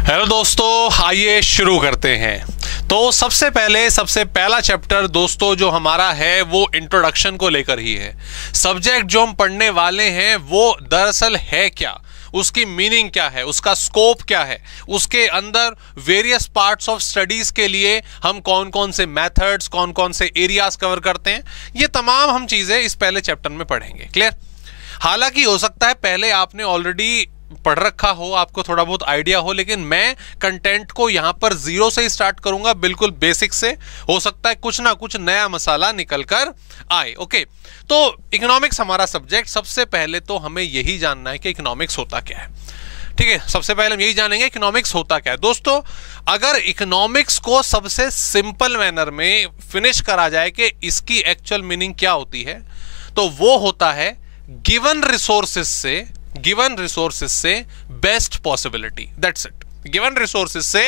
Hello दोस्तों, आइए शुरू करते हैं। तो सबसे पहला चैप्टर दोस्तों जो हमारा है वो इंट्रोडक्शन को लेकर ही है। सब्जेक्ट जो हम पढ़ने वाले हैं वो दरअसल है क्या, उसकी मीनिंग क्या है, उसका स्कोप क्या है, उसके अंदर वेरियस पार्ट्स ऑफ स्टडीज के लिए हम कौन कौन से मेथड्स, कौन कौन से एरियाज कवर करते हैं, ये तमाम हम चीजें इस पहले चैप्टर में पढ़ेंगे। क्लियर? हालांकि हो सकता है पहले आपने ऑलरेडी पढ़ रखा हो, आपको थोड़ा बहुत आइडिया हो, लेकिन मैं कंटेंट को यहां पर जीरो से ही स्टार्ट करूंगा, बिल्कुल बेसिक से। हो सकता है कुछ ना कुछ नया मसाला निकल कर आए। ओके, तो इकोनॉमिक्स हमारा सब्जेक्ट। सबसे पहले तो हमें यही जानना है कि इकोनॉमिक्स होता क्या है। ठीक है, सबसे पहले हम यही जानेंगे इकोनॉमिक्स होता क्या है। दोस्तों, अगर इकोनॉमिक्स को सबसे सिंपल मैनर में फिनिश करा जाए कि इसकी एक्चुअल मीनिंग क्या होती है, तो वो होता है गिवन रिसोर्सेस से best possibility. That's it. Given resources से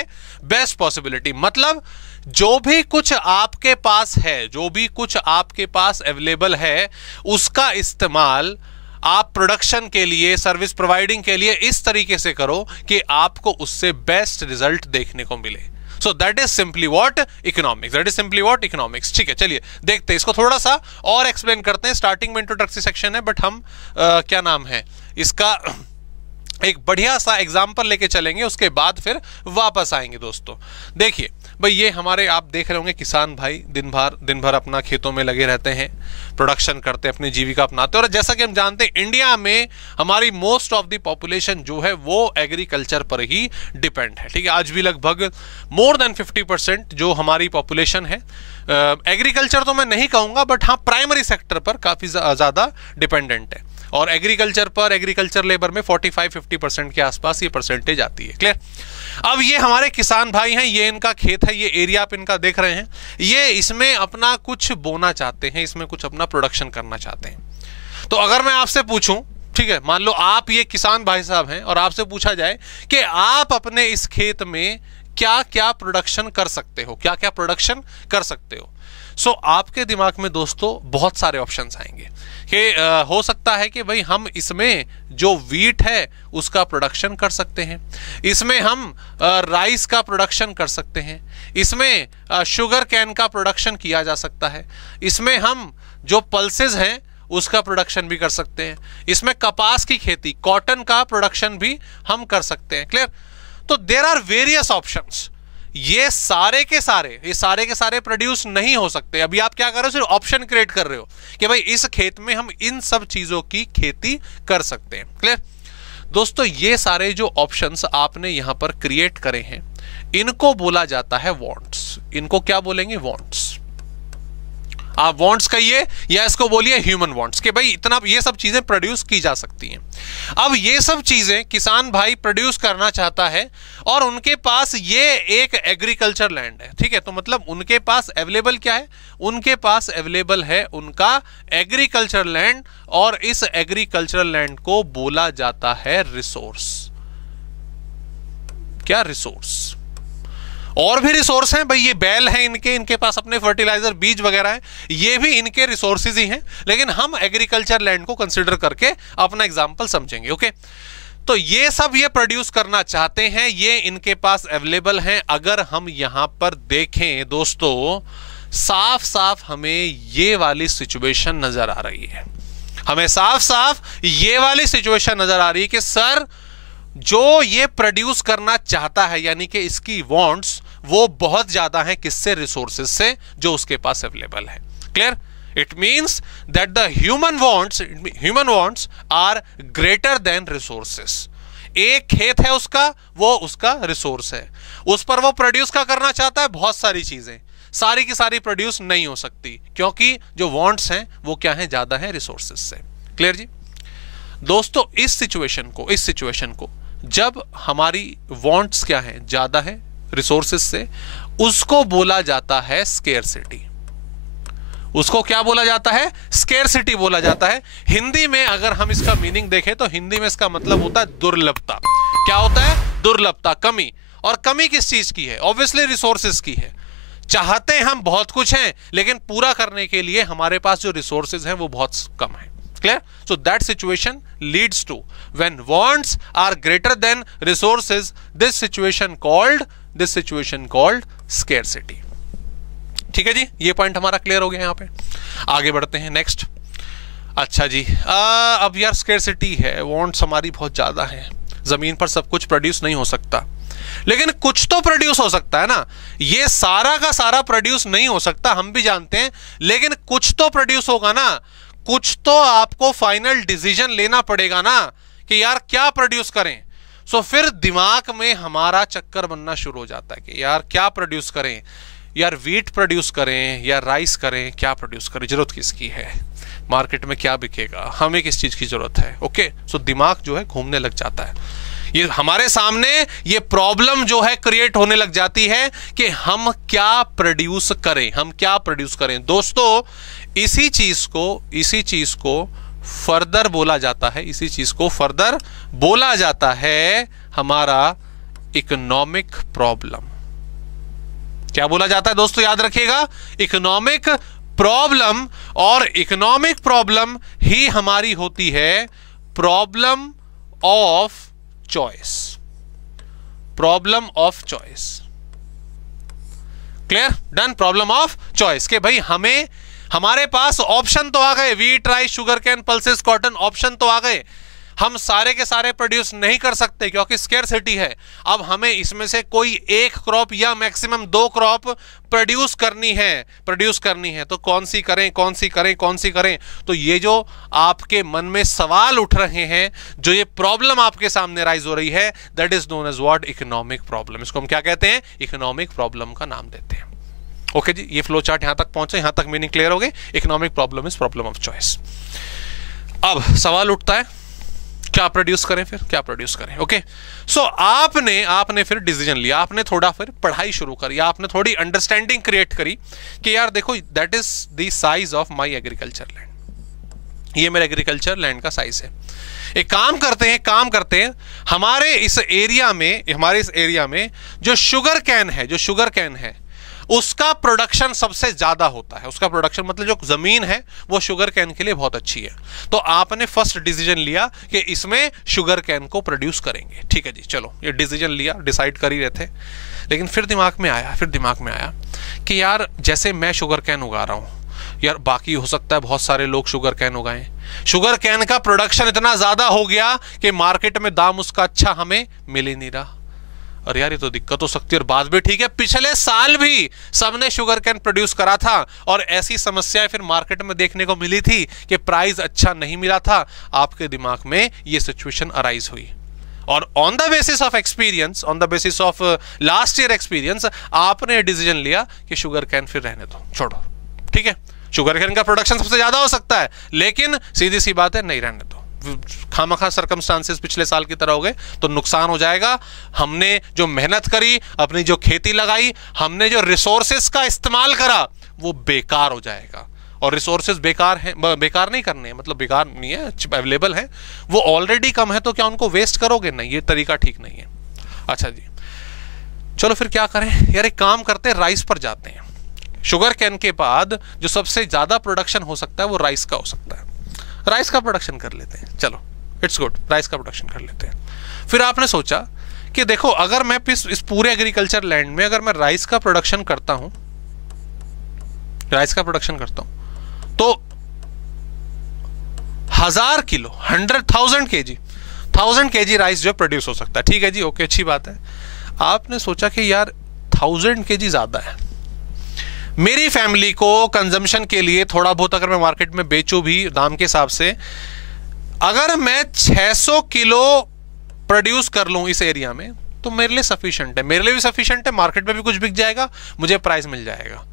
बेस्ट पॉसिबिलिटी मतलब जो भी कुछ आपके पास है, जो भी कुछ आपके पास अवेलेबल है, उसका इस्तेमाल आप प्रोडक्शन के लिए, सर्विस प्रोवाइडिंग के लिए इस तरीके से करो कि आपको उससे बेस्ट रिजल्ट देखने को मिले। So that is simply what economics. That is simply what economics. ठीक है, चलिए देखते हैं इसको, थोड़ा सा और एक्सप्लेन करते हैं। स्टार्टिंग में इंट्रोडक्टरी सेक्शन है, बट हम क्या नाम है इसका, एक बढ़िया सा एग्जाम्पल लेके चलेंगे, उसके बाद फिर वापस आएंगे। दोस्तों देखिए भाई, ये हमारे आप देख रहे होंगे किसान भाई दिन भर अपना खेतों में लगे रहते हैं, प्रोडक्शन करते हैं, अपनी जीविका अपनाते हैं। और जैसा कि हम जानते हैं इंडिया में हमारी मोस्ट ऑफ द पॉपुलेशन जो है वो एग्रीकल्चर पर ही डिपेंड है। ठीक है, आज भी लगभग मोर देन 50% जो हमारी पॉपुलेशन है एग्रीकल्चर तो मैं नहीं कहूँगा, बट हाँ प्राइमरी सेक्टर पर काफ़ी ज़्यादा डिपेंडेंट है। और एग्रीकल्चर लेबर में 45-50% के आसपास ये परसेंटेज आती है। क्लियर? अब ये हमारे किसान भाई हैं, ये इनका खेत है, ये एरिया आप इनका देख रहे हैं, ये इसमें अपना कुछ बोना चाहते हैं, इसमें कुछ अपना प्रोडक्शन करना चाहते हैं। तो अगर मैं आपसे पूछूं, ठीक है, मान लो आप ये किसान भाई साहब हैं और आपसे पूछा जाए कि आप अपने इस खेत में क्या क्या प्रोडक्शन कर सकते हो, क्या क्या प्रोडक्शन कर सकते हो, सो आपके दिमाग में दोस्तों बहुत सारे ऑप्शंस आएंगे कि हो सकता है कि भाई हम इसमें जो वीट है उसका प्रोडक्शन कर सकते हैं, इसमें हम राइस का प्रोडक्शन कर सकते हैं, इसमें शुगर कैन का प्रोडक्शन किया जा सकता है, इसमें हम जो पल्सेस हैं उसका प्रोडक्शन भी कर सकते हैं, इसमें कपास की खेती, कॉटन का प्रोडक्शन भी हम कर सकते हैं। क्लियर? तो देयर आर वेरियस ऑप्शंस। ये सारे के सारे प्रोड्यूस नहीं हो सकते। अभी आप क्या कर रहे हो, सिर्फ ऑप्शन क्रिएट कर रहे हो कि भाई इस खेत में हम इन सब चीजों की खेती कर सकते हैं। क्लियर? दोस्तों, ये सारे जो ऑप्शंस आपने यहां पर क्रिएट करे हैं, इनको बोला जाता है वांट्स। इनको क्या बोलेंगे? वांट्स। आप वांट्स कहिए या इसको बोलिए ह्यूमन वांट्स, कि भाई इतना ये सब चीजें प्रोड्यूस की जा सकती हैं। अब ये सब चीजें किसान भाई प्रोड्यूस करना चाहता है और उनके पास ये एक एग्रीकल्चर लैंड है। ठीक है, तो मतलब उनके पास अवेलेबल क्या है? उनके पास अवेलेबल है उनका एग्रीकल्चर लैंड, और इस एग्रीकल्चरल लैंड को बोला जाता है रिसोर्स। क्या? रिसोर्स। और भी रिसोर्स हैं भाई, ये बैल हैं इनके पास अपने फर्टिलाइजर, बीज वगैरह हैं, ये भी इनके रिसोर्सेज ही हैं, लेकिन हम एग्रीकल्चर लैंड को कंसीडर करके अपना एग्जांपल समझेंगे। ओके, तो ये सब ये प्रोड्यूस करना चाहते हैं, ये इनके पास अवेलेबल हैं। अगर हम यहां पर देखें दोस्तों, साफ साफ हमें ये वाली सिचुएशन नजर आ रही है, हमें साफ साफ ये वाली सिचुएशन नजर आ रही है कि सर जो ये प्रोड्यूस करना चाहता है, यानी कि इसकी वांट्स वो बहुत ज्यादा है, किससे? रिसोर्सेज से जो उसके पास अवेलेबल है। Clear? It means that the human wants are greater than resources. एक खेत है उसका, वो उसका रिसोर्स है, उस पर वो प्रोड्यूस क्या करना चाहता है? बहुत सारी चीजें, सारी की सारी प्रोड्यूस नहीं हो सकती, क्योंकि जो वांट्स हैं वो क्या है? ज्यादा है रिसोर्सेज से। क्लियर जी? दोस्तों, इस सिचुएशन को जब हमारी वांट्स क्या है? ज्यादा है रिसोर्सेज से, उसको बोला जाता है स्केर्सिटी। उसको क्या बोला जाता है? स्केर्सिटी बोला जाता है। हिंदी में अगर हम इसका मीनिंग देखें तो हिंदी में इसका मतलब होता है दुर्लभता। क्या होता है? दुर्लभता, कमी। और कमी किस चीज की है? ऑब्वियसली रिसोर्सेज की है। चाहते हम बहुत कुछ हैं, लेकिन पूरा करने के लिए हमारे पास जो रिसोर्सेज हैं वो बहुत कम है। Clear? So that situation leads to when wants are greater than resources, this situation called scarcity. ठीक है जी, ये पॉइंट हमारा क्लियर हो गया। यहाँ पे आगे बढ़ते हैं नेक्स्ट। अच्छा जी, अब यार स्केर्सिटी है, वांट्स हमारी बहुत ज्यादा है, जमीन पर सब कुछ प्रोड्यूस नहीं हो सकता, लेकिन कुछ तो प्रोड्यूस हो सकता है ना। ये सारा का सारा प्रोड्यूस नहीं हो सकता, हम भी जानते हैं, लेकिन कुछ तो प्रोड्यूस होगा ना। कुछ तो आपको फाइनल डिसीजन लेना पड़ेगा ना कि यार क्या प्रोड्यूस करें। सो फिर दिमाग में हमारा चक्कर बनना शुरू हो जाता है कि यार क्या प्रोड्यूस करें, यार वीट प्रोड्यूस करें या राइस करें, क्या प्रोड्यूस करें, जरूरत किसकी है, मार्केट में क्या बिकेगा, हमें किस चीज की जरूरत है। ओके, सो दिमाग जो है घूमने लग जाता है। ये हमारे सामने ये प्रॉब्लम जो है क्रिएट होने लग जाती है कि हम क्या प्रोड्यूस करें, दोस्तों इसी चीज को फर्दर बोला जाता है, हमारा इकोनॉमिक प्रॉब्लम। क्या बोला जाता है दोस्तों, याद रखिएगा, इकोनॉमिक प्रॉब्लम। और इकोनॉमिक प्रॉब्लम ही हमारी होती है problem of choice. Clear? Done. Problem of choice के भाई हमारे पास ऑप्शन तो आ गए, wheat, rice, sugar cane, pulses, cotton, option तो आ गए। हम सारे के सारे प्रोड्यूस नहीं कर सकते क्योंकि स्केर्सिटी है। अब हमें इसमें से कोई एक क्रॉप या मैक्सिमम 2 क्रॉप प्रोड्यूस करनी है, तो कौन सी करें। तो ये जो आपके मन में सवाल उठ रहे हैं, जो ये प्रॉब्लम आपके सामने राइज हो रही है, that is known as what, economic problem. इसको हम क्या कहते हैं, इकोनॉमिक प्रॉब्लम का नाम देते हैं। ओके जी, ये फ्लो चार्ट यहां तक पहुंचे, यहां तक मीनिंग क्लियर हो गई। Economic problem is problem of choice. अब सवाल उठता है क्या प्रोड्यूस करें। ओके, सो आपने फिर डिसीजन लिया, आपने थोड़ा फिर पढ़ाई शुरू करी, आपने थोड़ी अंडरस्टैंडिंग क्रिएट करी कि यार देखो, that is the size of my agriculture land, ये मेरा एग्रीकल्चर लैंड का साइज है। एक काम करते हैं, हमारे इस एरिया में जो शुगर कैन है उसका प्रोडक्शन सबसे ज्यादा होता है। उसका प्रोडक्शन मतलब जो जमीन है वो शुगर कैन के लिए बहुत अच्छी है। तो आपने फर्स्ट डिसीजन लिया कि इसमें शुगर कैन को प्रोड्यूस करेंगे। ठीक है जी, चलो ये डिसीजन लिया, डिसाइड कर ही रहे थे, लेकिन फिर दिमाग में आया कि यार जैसे मैं शुगर कैन उगा रहा हूं, यार बाकी हो सकता है बहुत सारे लोग शुगर कैन उगाएं। शुगर कैन का प्रोडक्शन इतना ज्यादा हो गया कि मार्केट में दाम उसका अच्छा हमें मिल ही नहीं रहा। और यार ये तो दिक्कत हो सकती है। और बात भी ठीक है, पिछले साल भी सबने शुगर कैन प्रोड्यूस करा था और ऐसी समस्याएं फिर मार्केट में देखने को मिली थी कि प्राइस अच्छा नहीं मिला था। आपके दिमाग में ये सिचुएशन अराइज हुई और on the basis of last year experience आपने डिसीजन लिया कि शुगर कैन फिर रहने दो, छोड़ो। ठीक है, शुगर कैन का प्रोडक्शन सबसे ज्यादा हो सकता है, लेकिन सीधी सी बात है, नहीं रहने दो। खामखा सर्कमस्टांसेस पिछले साल की तरह हो गए तो नुकसान हो जाएगा। हमने जो मेहनत करी, अपनी जो खेती लगाई, हमने जो रिसोर्सेस का इस्तेमाल करा, वो बेकार हो जाएगा। और रिसोर्सेज बेकार नहीं करने हैं, मतलब बेकार नहीं है, अवेलेबल है, वो ऑलरेडी कम है, तो क्या उनको वेस्ट करोगे? नहीं, ये तरीका ठीक नहीं है। अच्छा जी, चलो फिर क्या करें यार, एक काम करते हैं, राइस पर जाते हैं। शुगर कैन के बाद जो सबसे ज्यादा प्रोडक्शन हो सकता है वो राइस का हो सकता है। राइस का प्रोडक्शन कर लेते हैं, चलो इट्स गुड, राइस का प्रोडक्शन कर लेते हैं। फिर आपने सोचा कि देखो, अगर मैं इस पूरे एग्रीकल्चर लैंड में अगर मैं राइस का प्रोडक्शन करता हूं तो 1000 किलो 1000 केजी राइस जो प्रोड्यूस हो सकता है। ठीक है जी, ओके, अच्छी बात है। आपने सोचा कि यार 1000 केजी ज्यादा है, मेरी फैमिली को कंजम्पशन के लिए थोड़ा बहुत अगर मैं मार्केट में बेचूं भी दाम के हिसाब से, अगर मैं 600 किलो प्रोड्यूस कर लूं इस एरिया में तो मेरे लिए सफिशिएंट है, मेरे लिए भी सफिशिएंट है, मार्केट में भी कुछ बिक जाएगा, मुझे प्राइस मिल जाएगा।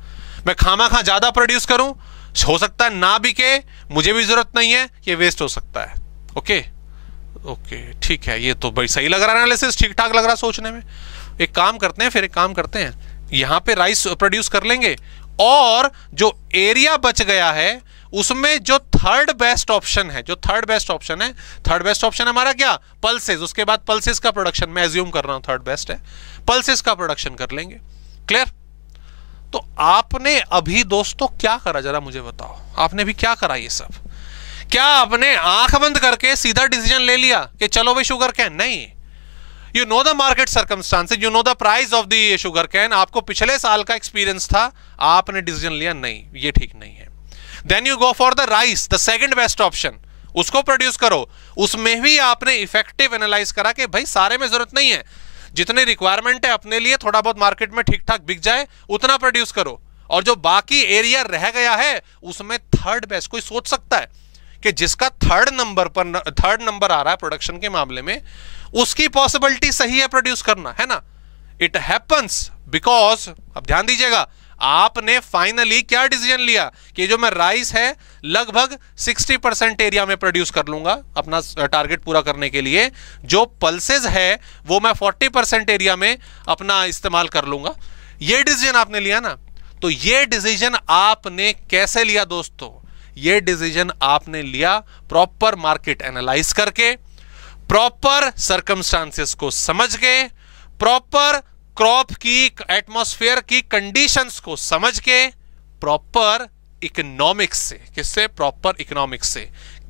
मैं खामा ज्यादा प्रोड्यूस करूं, हो सकता है ना बिके, मुझे भी जरूरत नहीं है, ये वेस्ट हो सकता है। ओके, ठीक है, ये तो बड़ी सही लग रहा है, एनालिसिस ठीक ठाक लग रहा है सोचने में। एक काम करते हैं, यहां पे राइस प्रोड्यूस कर लेंगे और जो एरिया बच गया है उसमें जो थर्ड बेस्ट ऑप्शन है हमारा क्या, पल्सेस। उसके बाद पल्सेस का प्रोडक्शन, मैं एज्यूम कर रहा हूं थर्ड बेस्ट है, पल्सेस का प्रोडक्शन कर लेंगे। क्लियर? तो आपने अभी दोस्तों क्या करा, जरा मुझे बताओ, आपने अभी क्या करा ये सब क्या आपने आंख बंद करके सीधा डिसीजन ले लिया कि चलो भाई शुगर कैन? नहीं, you know the market circumstances, you know the price of the sugar cane, आपको पिछले साल का एक्सपीरियंस था, आपने डिसीजन लिया नहीं ये ठीक नहीं है। Then you go for the rice, the second best option, उसको प्रोड्यूस करो। उसमें भी आपने इफेक्टिव एनालाइज करा कि भाई सारे में जरूरत नहीं है, जितनी रिक्वायरमेंट है अपने लिए थोड़ा बहुत मार्केट में ठीक ठाक बिक जाए उतना प्रोड्यूस करो, और जो बाकी एरिया रह गया है उसमें थर्ड बेस्ट। कोई सोच सकता है कि जिसका थर्ड नंबर आ रहा है प्रोडक्शन के मामले में, उसकी पॉसिबिलिटी सही है प्रोड्यूस करना, है ना? इट हैपन्स बिकॉज, अब ध्यान दीजिएगा, आपने फाइनली क्या डिसीजन लिया कि जो मैं राइस है लगभग 60% एरिया में प्रोड्यूस कर लूंगा अपना टारगेट पूरा करने के लिए, जो पल्सेस है वो मैं 40% एरिया में अपना इस्तेमाल कर लूंगा। ये डिसीजन आपने लिया ना, तो ये डिसीजन आपने कैसे लिया दोस्तों? ये डिसीजन आपने लिया प्रॉपर मार्केट एनालाइज करके, प्रॉपर सर्कमस्टांसेस को समझ के, प्रॉपर क्रॉप की एटमॉस्फेयर की कंडीशंस को समझ के, प्रॉपर इकोनॉमिक्स से। किससे? प्रॉपर इकोनॉमिक्स से।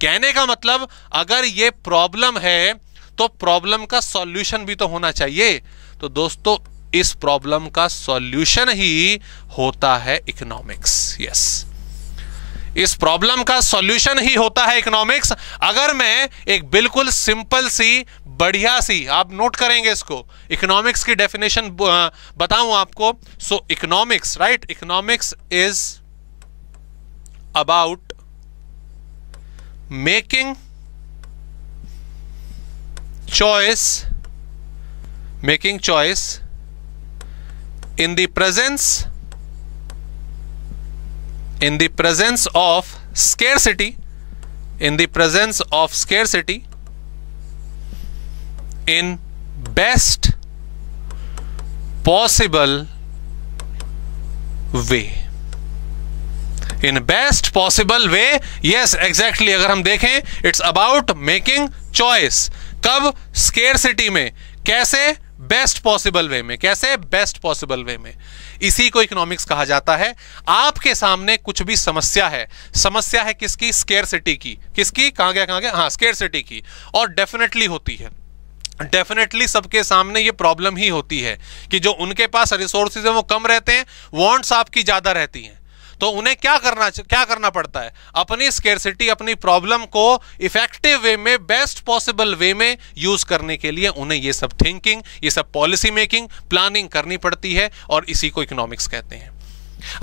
कहने का मतलब, अगर ये प्रॉब्लम है तो प्रॉब्लम का सॉल्यूशन भी तो होना चाहिए। तो दोस्तों इस प्रॉब्लम का सॉल्यूशन ही होता है इकोनॉमिक्स। यस, इस प्रॉब्लम का सॉल्यूशन ही होता है इकोनॉमिक्स। अगर मैं एक बिल्कुल सिंपल सी बढ़िया सी, आप नोट करेंगे इसको, इकोनॉमिक्स की डेफिनेशन बताऊं आपको। So economics, right, economics is about making choice in the presence of scarcity, in best possible way, yes exactly। अगर हम देखें, it's about making choice, कब? scarcity में। कैसे? बेस्ट पॉसिबल वे में। कैसे? बेस्ट पॉसिबल वे में। इसी को इकोनॉमिक्स कहा जाता है। आपके सामने कुछ भी समस्या है किसकी? स्केर्सिटी की। किसकी? कहां गया? हाँ, स्केर्सिटी की। और डेफिनेटली होती है, डेफिनेटली सबके सामने ये प्रॉब्लम ही होती है कि जो उनके पास रिसोर्सेज है वो कम रहते हैं, वांट्स आपकी ज्यादा रहती हैं। तो उन्हें क्या करना पड़ता है? अपनी स्केर्सिटी, अपनी प्रॉब्लम को इफेक्टिव वे में, बेस्ट पॉसिबल वे में यूज करने के लिए उन्हें ये सब थिंकिंग, ये सब पॉलिसी मेकिंग, प्लानिंग करनी पड़ती है, और इसी को इकोनॉमिक्स कहते हैं।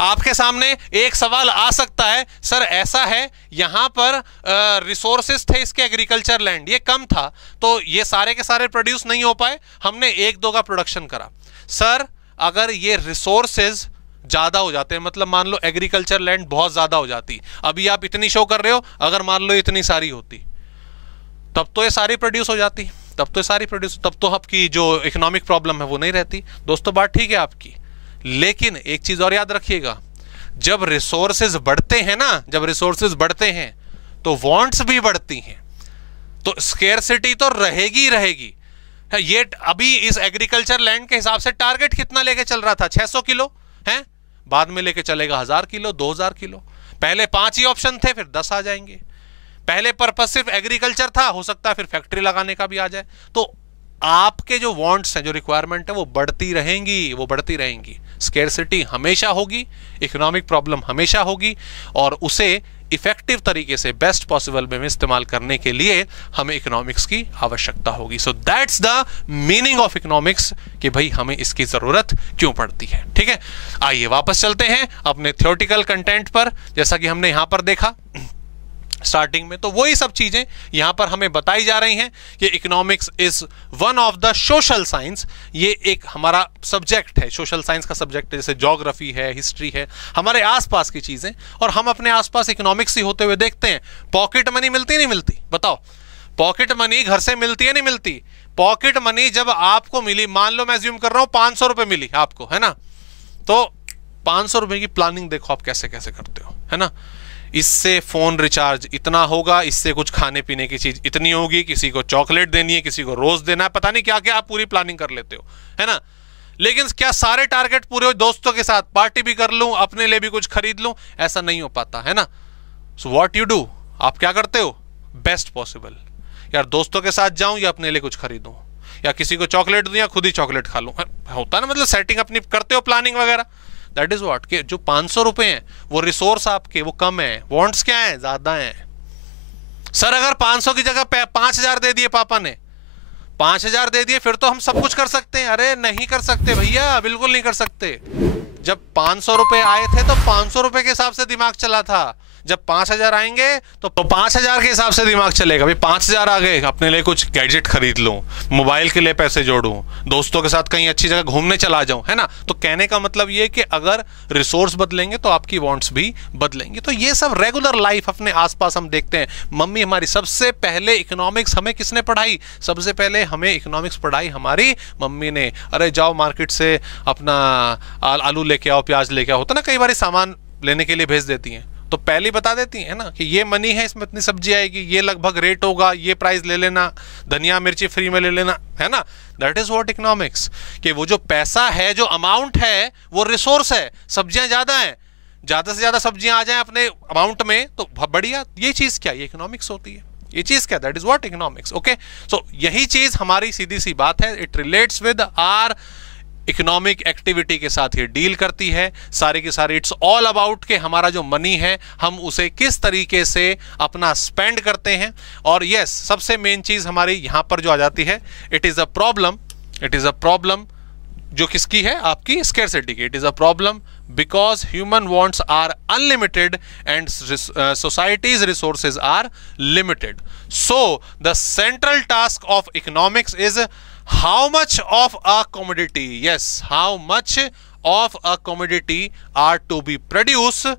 आपके सामने एक सवाल आ सकता है, सर ऐसा है यहां पर रिसोर्सेज थे इसके, एग्रीकल्चर लैंड ये कम था, तो ये सारे के सारे प्रोड्यूस नहीं हो पाए, हमने 1-2 का प्रोडक्शन करा। सर अगर ये रिसोर्सेज ज्यादा हो जाते हैं, मतलब मान लो एग्रीकल्चर लैंड बहुत ज्यादा हो जाती, अभी आप इतनी शो कर रहे हो, अगर मान लो इतनी सारी होती, तब तो ये सारी प्रोड्यूस हो जाती, तब तो आपकी जो इकोनॉमिक प्रॉब्लम है वो नहीं रहती। दोस्तों बात ठीक है आपकी, लेकिन एक चीज और याद रखिएगा, जब रिसोर्सेज बढ़ते हैं ना, तो वांट्स भी बढ़ती हैं, तो स्केर्सिटी तो रहेगी। ये अभी इस एग्रीकल्चर लैंड के हिसाब से टारगेट कितना लेके चल रहा था? 600 किलो है, बाद में लेके चलेगा 1000 किलो, 2000 किलो। पहले 5 ही ऑप्शन थे, फिर 10 आ जाएंगे। पहले पर्पस सिर्फ एग्रीकल्चर था, हो सकता है फिर फैक्ट्री लगाने का भी आ जाए। तो आपके जो वांट्स हैं, जो रिक्वायरमेंट है, वो बढ़ती रहेंगी। स्केर्सिटी हमेशा होगी, इकोनॉमिक प्रॉब्लम हमेशा होगी, और उसे इफेक्टिव तरीके से बेस्ट पॉसिबल वे में इस्तेमाल करने के लिए हमें इकोनॉमिक्स की आवश्यकता होगी। सो that's the meaning of economics, कि भाई हमें इसकी जरूरत क्यों पड़ती है। ठीक है, आइए वापस चलते हैं अपने थ्योरेटिकल कंटेंट पर। जैसा कि हमने यहां पर देखा स्टार्टिंग में, तो वही सब चीजें यहां पर हमें बताई जा रही हैं कि economics is one of the social science. ये एक हमारा सब्जेक्ट है, सोशल साइंस का सब्जेक्ट है, जैसे ज्योग्राफी है, हिस्ट्री है, हमारे आसपास की चीजें, और हम अपने आसपास इकोनॉमिक्स ही होते हुए देखते हैं। पॉकेट मनी मिलती नहीं मिलती? बताओ, पॉकेट मनी घर से मिलती है नहीं मिलती? पॉकेट मनी जब आपको मिली, मान लो मैं अज्यूम कर रहा हूं 500 रुपए मिली आपको, है ना, तो 500 रुपए की प्लानिंग देखो आप कैसे कैसे करते हो, है ना। इससे फोन रिचार्ज इतना होगा, इससे कुछ खाने पीने की चीज इतनी होगी, किसी को चॉकलेट देनी है, किसी को रोज देना है, पता नहीं क्या क्या आप पूरी प्लानिंग कर लेते हो, है ना। लेकिन क्या सारे टारगेट पूरे हो? दोस्तों के साथ पार्टी भी कर लूं, अपने लिए भी कुछ खरीद लूं, ऐसा नहीं हो पाता, है ना। सो व्हाट यू डू, आप क्या करते हो? Best possible. यार दोस्तों के साथ जाऊं या अपने लिए कुछ खरीदूं, या किसी को चॉकलेट दूं या खुद ही चॉकलेट खा लूं, होता ना, मतलब सेटिंग अपनी करते हो, प्लानिंग वगैरह। दैट इज व्हाट, कि जो 500 रुपए हैं वो रिसोर्स आपके वो कम है, वांट्स क्या है? ज्यादा है। सर अगर 500 की जगह 5000 दे दिए पापा ने, 5000 दे दिए, फिर तो हम सब कुछ कर सकते हैं। अरे नहीं कर सकते भैया, बिल्कुल नहीं कर सकते। जब 500 रुपए आए थे तो 500 रुपए के हिसाब से दिमाग चला था, जब 5000 आएंगे तो 5000 के हिसाब से दिमाग चलेगा। भाई 5000 आ गए, अपने लिए कुछ गैजेट खरीद लूं, मोबाइल के लिए पैसे जोड़ूं, दोस्तों के साथ कहीं अच्छी जगह घूमने चला जाऊं, है ना। तो कहने का मतलब ये कि अगर रिसोर्स बदलेंगे तो आपकी वांट्स भी बदलेंगी। तो ये सब रेगुलर लाइफ अपने आसपास हम देखते हैं। मम्मी हमारी, सबसे पहले इकोनॉमिक्स हमें किसने पढ़ाई? सबसे पहले हमें इकोनॉमिक्स पढ़ाई हमारी मम्मी ने। अरे जाओ मार्केट से अपना आलू लेके आओ, प्याज लेके आओ, होता ना, कई बार सामान लेने के लिए भेज देती हैं, तो पहले बता देती है ना कि ये मनी है, इसमें इतनी सब्जी आएगी, ये लगभग रेट होगा, ये प्राइस ले लेना, धनिया मिर्ची फ्री में ले लेना, है ना। दैट इज व्हाट इकोनॉमिक्स, कि वो जो पैसा है, जो अमाउंट है, वो रिसोर्स है। सब्जियां ज्यादा हैं, ज्यादा से ज्यादा सब्जियां आ जाएं अपने अमाउंट में तो बढ़िया। ये चीज क्या? ये इकोनॉमिक्स होती है। ये चीज क्या? That is what economics. Okay, so यही चीज हमारी सीधी सी बात है, it relates with our economic activity के साथ ये डील करती है सारी की सारी। इट्स ऑल अबाउट कि हमारा जो मनी है हम उसे किस तरीके से अपना स्पेंड करते हैं। और यस, सबसे मेन चीज हमारी यहां पर जो आ जाती है, it is a problem, it is a problem जो किसकी है? आपकी स्कैरसिटी की। It is a problem because human wants are unlimited and society's resources are limited. So the central task of economics is how much of a commodity, yes, how much of a commodity are to be produced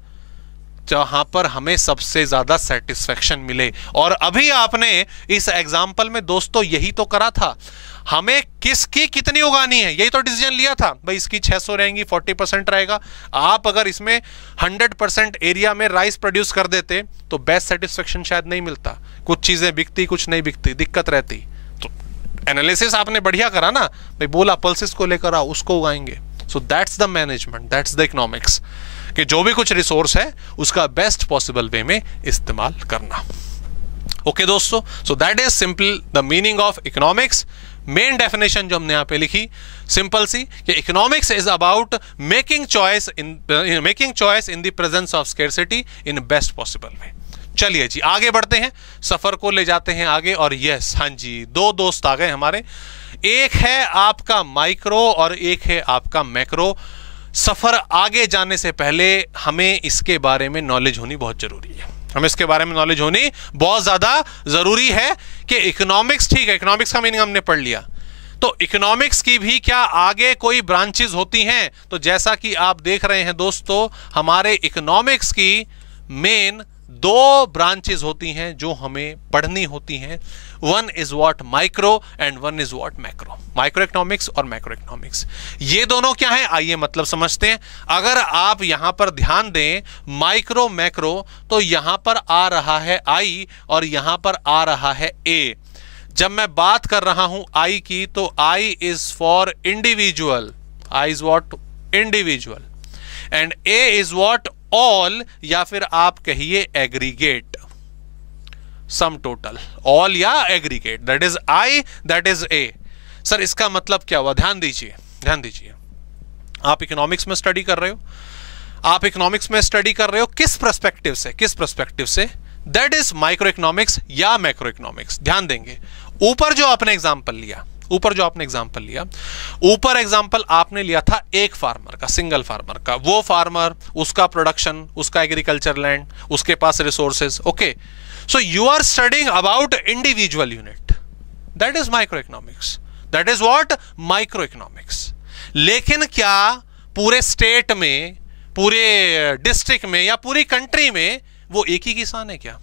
जहां पर हमें सबसे ज्यादा satisfaction मिले। और अभी आपने इस एग्जाम्पल में दोस्तों यही तो करा था, हमें किसकी कितनी उगानी है यही तो डिसीजन लिया था। भाई इसकी 600 रहेंगी, 40% रहेगा। आप अगर इसमें 100% एरिया में राइस प्रोड्यूस कर देते तो बेस्ट सेटिस्फेक्शन शायद नहीं मिलता, कुछ चीजें बिकती, कुछ नहीं बिकती, दिक्कत रहती। तो एनालिसिस आपने बढ़िया करा ना, भाई बोला पल्सेस को लेकर आओ, उसको उगाएंगे। So that's the management, that's the economics, कि जो भी कुछ रिसोर्स है उसका बेस्ट पॉसिबल वे में इस्तेमाल करना। ओके दोस्तों, सो that is simple the meaning of economics. Main definition जो हमने यहां पे लिखी सिंपल सी, कि economics is about making choice in the presence of scarcity in best possible way. चलिए जी आगे बढ़ते हैं, सफर को ले जाते हैं आगे। और यस, हाँ जी, दो दोस्त आ गए हमारे, एक है आपका माइक्रो और एक है आपका मैक्रो। सफर आगे जाने से पहले हमें इसके बारे में नॉलेज होनी बहुत जरूरी है, हमें इसके बारे में नॉलेज होनी बहुत ज्यादा जरूरी है कि इकोनॉमिक्स, ठीक है, इकोनॉमिक्स का मीनिंग हमने पढ़ लिया, तो इकोनॉमिक्स की भी क्या आगे कोई ब्रांचेस होती हैं? तो जैसा कि आप देख रहे हैं दोस्तों, हमारे इकोनॉमिक्स की मेन दो ब्रांचेस होती हैं जो हमें पढ़नी होती हैं। One is what micro and one is what macro. Micro economics और मैक्रो इकोनॉमिक्स, ये दोनों क्या है आइए मतलब समझते हैं। अगर आप यहां पर ध्यान दें माइक्रो मैक्रो, तो यहां पर आ रहा है आई और यहां पर आ रहा है ए। जब मैं बात कर रहा हूं आई की, तो I is for individual, I is what individual, and A is what all, या फिर आप कहिए एग्रीगेट, सम टोटल, ऑल या aggregate, that is I, that is A. Sir इसका मतलब क्या हुआ? ध्यान दीजिए, ध्यान दीजिए। आप इकोनॉमिक्स में स्टडी कर रहे हो, आप इकोनॉमिक्स में स्टडी कर रहे हो किस पर्सपेक्टिव से? किस पर्सपेक्टिव से? दैट इज माइक्रो इकोनॉमिक्स या मैक्रो इकोनॉमिक्स। ध्यान देंगे, ऊपर जो आपने एग्जांपल लिया, ऊपर जो आपने एग्जांपल लिया, ऊपर एग्जांपल आपने लिया था एक फार्मर का, सिंगल फार्मर का। वो फार्मर, उसका प्रोडक्शन, उसका एग्रीकल्चर लैंड, उसके पास resources. Okay, so you are studying about individual unit, that is micro economics, that is what micro economics. लेकिन क्या पूरे स्टेट में, पूरे डिस्ट्रिक्ट में या पूरी कंट्री में वो एक ही किसान है क्या?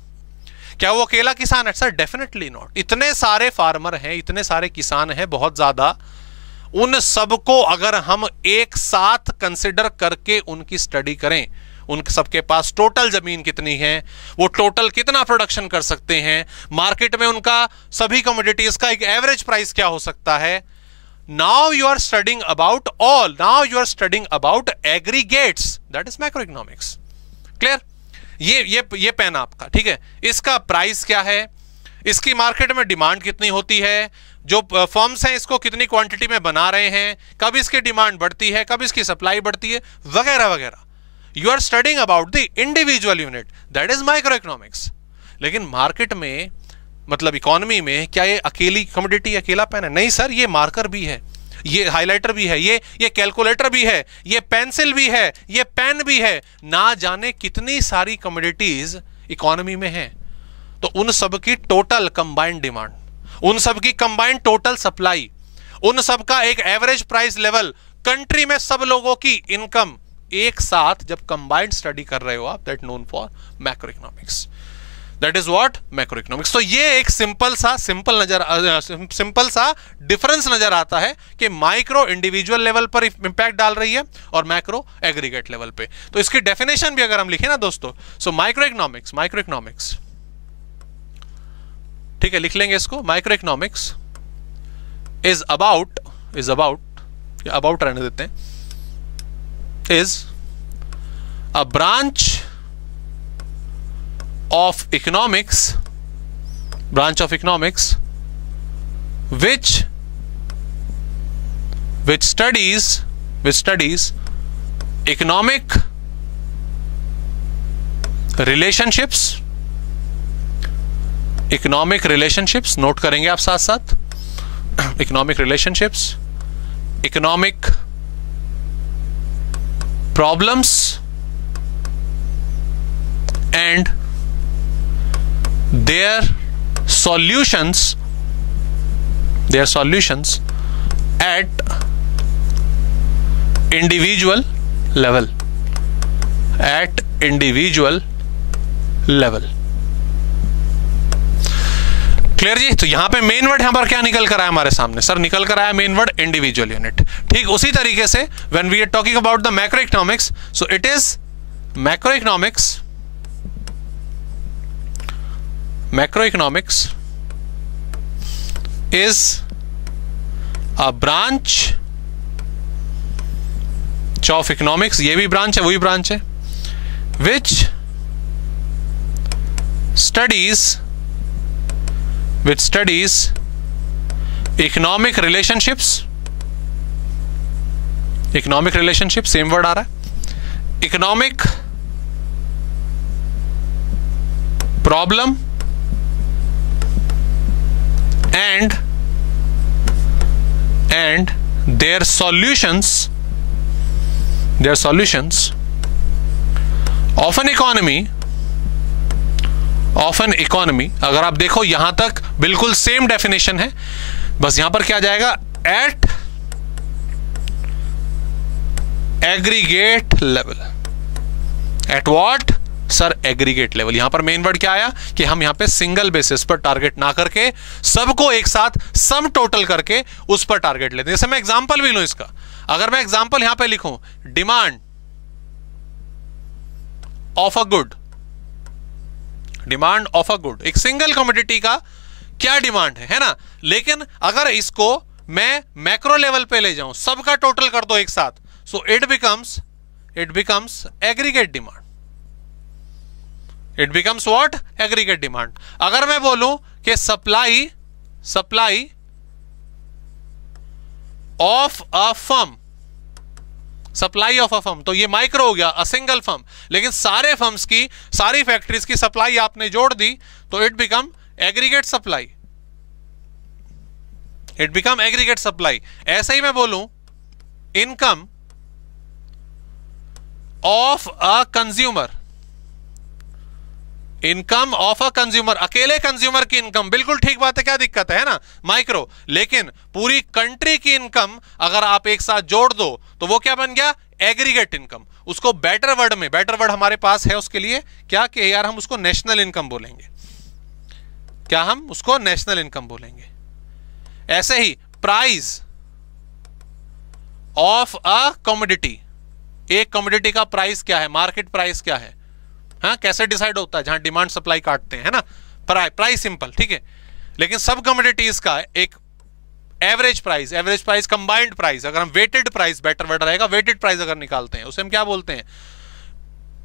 क्या वो अकेला किसान है? Sir definitely not. इतने सारे फार्मर हैं, इतने सारे किसान हैं, बहुत ज्यादा। उन सबको अगर हम एक साथ कंसिडर करके उनकी स्टडी करें, उन सबके पास टोटल जमीन कितनी है, वो टोटल कितना प्रोडक्शन कर सकते हैं, मार्केट में उनका सभी कमोडिटीज का एक एवरेज प्राइस क्या हो सकता है। Now you are studying about all, now you are studying about aggregates, that is macroeconomics. Clear? ये पेन आपका, ठीक है, इसका प्राइस क्या है, इसकी मार्केट में डिमांड कितनी होती है, जो फर्म्स हैं इसको कितनी क्वांटिटी में बना रहे हैं, कब इसकी डिमांड बढ़ती है, कब इसकी सप्लाई बढ़ती है, वगैरह वगैरह। You are studying about the individual unit, that is micro economics. लेकिन मार्केट में, मतलब इकोनॉमी में, क्या ये अकेली कमोडिटी, अकेला पेन है? नहीं सर, ये मार्कर भी है, ये हाइलाइटर भी है, ये कैलकुलेटर भी है, ये पेंसिल भी है, ये पेन भी है, ना जाने कितनी सारी कमोडिटीज इकोनॉमी में है। तो उन सब की टोटल कंबाइंड डिमांड, उन सब की कंबाइंड टोटल सप्लाई, उन सब का एक एवरेज प्राइस लेवल, कंट्री में सब लोगों की इनकम एक साथ जब कंबाइंड स्टडी कर रहे हो आप, that known for macro economics, that is what macro economics. तो ये एक सिंपल सा डिफरेंस नजर आता है कि माइक्रो इंडिविजुअल लेवल पर इंपैक्ट डाल रही है और मैक्रो एग्रीगेट लेवल पे। तो इसकी डेफिनेशन भी अगर हम लिखें ना दोस्तों, सो माइक्रो इकोनॉमिक्स, ठीक है, लिख लेंगे इसको, माइक्रो इकोनॉमिक्स इज अबाउट रहने देते हैं, is a branch of economics which studies economic relationships, note करेंगे आप साथ साथ, economic relationships, economic problems and their solutions at individual level, clear जी? तो यहां पे मेन वर्ड यहां पर क्या निकल कर आया हमारे सामने? सर निकल कर आया मेन वर्ड इंडिविजुअल यूनिट। ठीक उसी तरीके से when we are talking about the macroeconomics, so it is macroeconomics is a branch of economics, ये भी ब्रांच है, वही ब्रांच है, which studies economic relationships, same word आ रहा है, economic problem and their solutions of an economy। अगर आप देखो यहां तक बिल्कुल सेम डेफिनेशन है, बस यहां पर क्या जाएगा, at aggregate level. At what sir? Aggregate level. यहां पर मेन वर्ड क्या आया कि हम यहां पे सिंगल बेसिस पर टारगेट ना करके सबको एक साथ सम टोटल करके उस पर टारगेट लेते हैं। जैसे मैं एग्जांपल भी लूं इसका, अगर मैं एग्जांपल यहां पे लिखूं, डिमांड ऑफ अ गुड, एक सिंगल कमोडिटी का क्या डिमांड है ना? लेकिन अगर इसको मैं मैक्रो लेवल पे ले जाऊं, सबका टोटल कर दो एक साथ, so it becomes aggregate demand. It becomes what? Aggregate demand. अगर मैं बोलूं कि सप्लाई ऑफ अ फर्म, तो ये माइक्रो हो गया, अ सिंगल फर्म। लेकिन सारे फर्म्स की, सारी फैक्ट्रीज की सप्लाई आपने जोड़ दी तो इट बिकम एग्रीगेट सप्लाई। ऐसे ही मैं बोलूं इनकम ऑफ अ कंज्यूमर, अकेले कंज्यूमर की इनकम, बिल्कुल ठीक बात है, क्या दिक्कत है ना, माइक्रो। लेकिन पूरी कंट्री की इनकम अगर आप एक साथ जोड़ दो तो वो क्या बन गया? Aggregate income. उसको बेटर वर्ड हमारे पास है उसके लिए क्या, कि यार हम उसको नेशनल इनकम बोलेंगे। क्या हम उसको नेशनल इनकम बोलेंगे? ऐसे ही प्राइस ऑफ अ कमोडिटी, एक कमोडिटी का प्राइस क्या है, मार्केट प्राइस क्या है, हाँ, कैसे डिसाइड होता है? जहां डिमांड सप्लाई काटते हैं, है ना, प्राइस सिंपल, ठीक है। लेकिन सब कमोडिटीज का एक एवरेज प्राइस, कंबाइंड प्राइस, अगर हम वेटेड प्राइस, बेटर वर्ड रहेगा, वेटेड प्राइस अगर निकालते हैं उसे हम क्या बोलते हैं?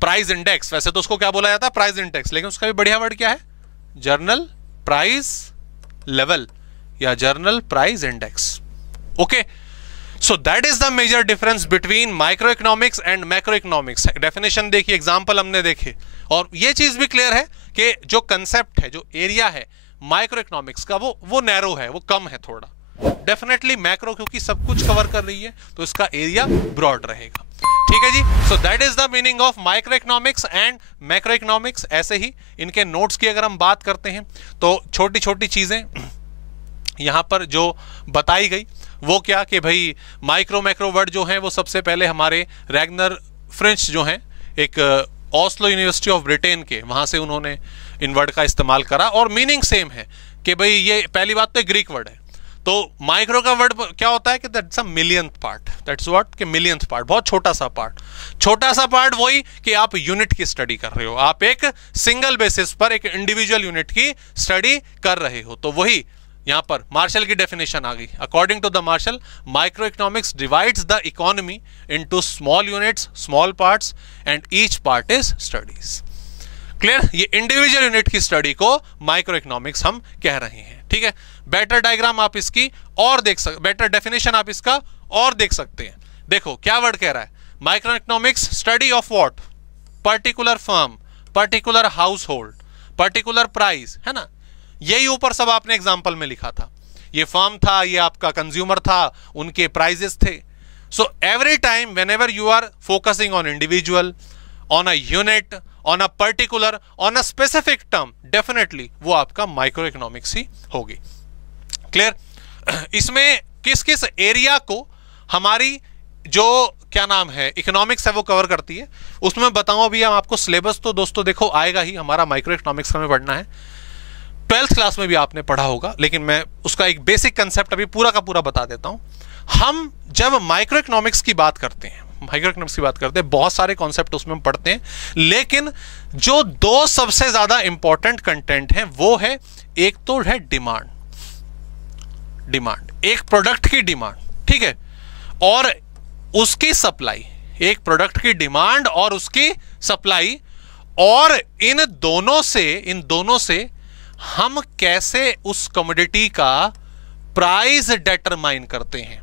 प्राइस इंडेक्स, वैसे तो उसको क्या बोला जाता है, प्राइस इंडेक्स, लेकिन उसका भी बढ़िया वर्ड क्या है, जर्नल प्राइस लेवल या general price index. Okay, so that is the major difference between micro economics and macro economics. Definition देखिए, एग्जांपल हमने देखे, और ये चीज भी क्लियर है कि जो कंसेप्ट है, जो एरिया है माइक्रो इकोनॉमिक्स का, वो नैरो है, वो कम है थोड़ा। डेफिनेटली मैक्रो क्योंकि सब कुछ कवर कर रही है तो इसका एरिया ब्रॉड रहेगा। ठीक है जी, so that is the meaning of micro economics and macro economics. ऐसे ही इनके नोट्स की अगर हम बात करते हैं तो छोटी छोटी चीजें यहां पर जो बताई गई वो क्या कि भाई माइक्रो मैक्रो वर्ड जो है वो सबसे पहले हमारे रैगनर फ्रेंच जो हैं, एक ऑस्लो यूनिवर्सिटी ऑफ ब्रिटेन के, वहां से उन्होंने इन वर्ड का इस्तेमाल करा और मीनिंग सेम है कि भाई ये पहली बात तो ग्रीक वर्ड है। तो माइक्रो का वर्ड क्या होता है कि that's a millionth part, that's what कि मिलियंथ पार्ट, बहुत छोटा सा पार्ट। छोटा सा पार्ट वही कि आप यूनिट की स्टडी कर रहे हो, आप एक सिंगल बेसिस पर एक इंडिविजुअल यूनिट की स्टडी कर रहे हो। तो वही यहां पर मार्शल की डेफिनेशन आ गई। According to the Marshall, microeconomics divides the economy into small units, small parts, and each part is studies. Clear, ये इंडिविजुअल यूनिट की स्टडी को माइक्रो इकोनॉमिक्स हम कह रहे हैं। ठीक है, बेटर डायग्राम आप इसकी और देख सकते, बेटर डेफिनेशन आप इसका और देख सकते हैं। देखो क्या वर्ड कह रहा है, micro economics study of what, particular firm, particular house hold, particular price, है ना, यही ऊपर सब आपने एग्जाम्पल में लिखा था। ये फर्म था, ये आपका कंज्यूमर था, उनके प्राइजेस थे। So every time whenever you are focusing on individual, on a unit, on a particular, on a specific term, definitely वो आपका माइक्रो इकोनॉमिक्स ही होगी। क्लियर, इसमें किस किस एरिया को हमारी जो क्या नाम है इकोनॉमिक्स है वो कवर करती है, उसमें बताऊं अभी हम आपको। सिलेबस तो दोस्तों देखो आएगा ही, हमारा माइक्रो इकोनॉमिक्स हमें पढ़ना है, 12th क्लास में भी आपने पढ़ा होगा, लेकिन मैं उसका एक बेसिक कंसेप्ट अभी पूरा का पूरा बता देता हूं। हम जब माइक्रो इकोनॉमिक्स की बात करते हैं, माइक्रो इकोनॉमिक्स की बात करते हैं, बहुत सारे कॉन्सेप्ट उसमें पढ़ते हैं, लेकिन जो दो सबसे ज्यादा इंपॉर्टेंट कंटेंट है वो है, एक तो है डिमांड, डिमांड एक प्रोडक्ट की डिमांड, ठीक है, और उसकी सप्लाई, एक प्रोडक्ट की डिमांड और उसकी सप्लाई, और इन दोनों से हम कैसे उस कमोडिटी का प्राइस डिटरमाइन करते हैं।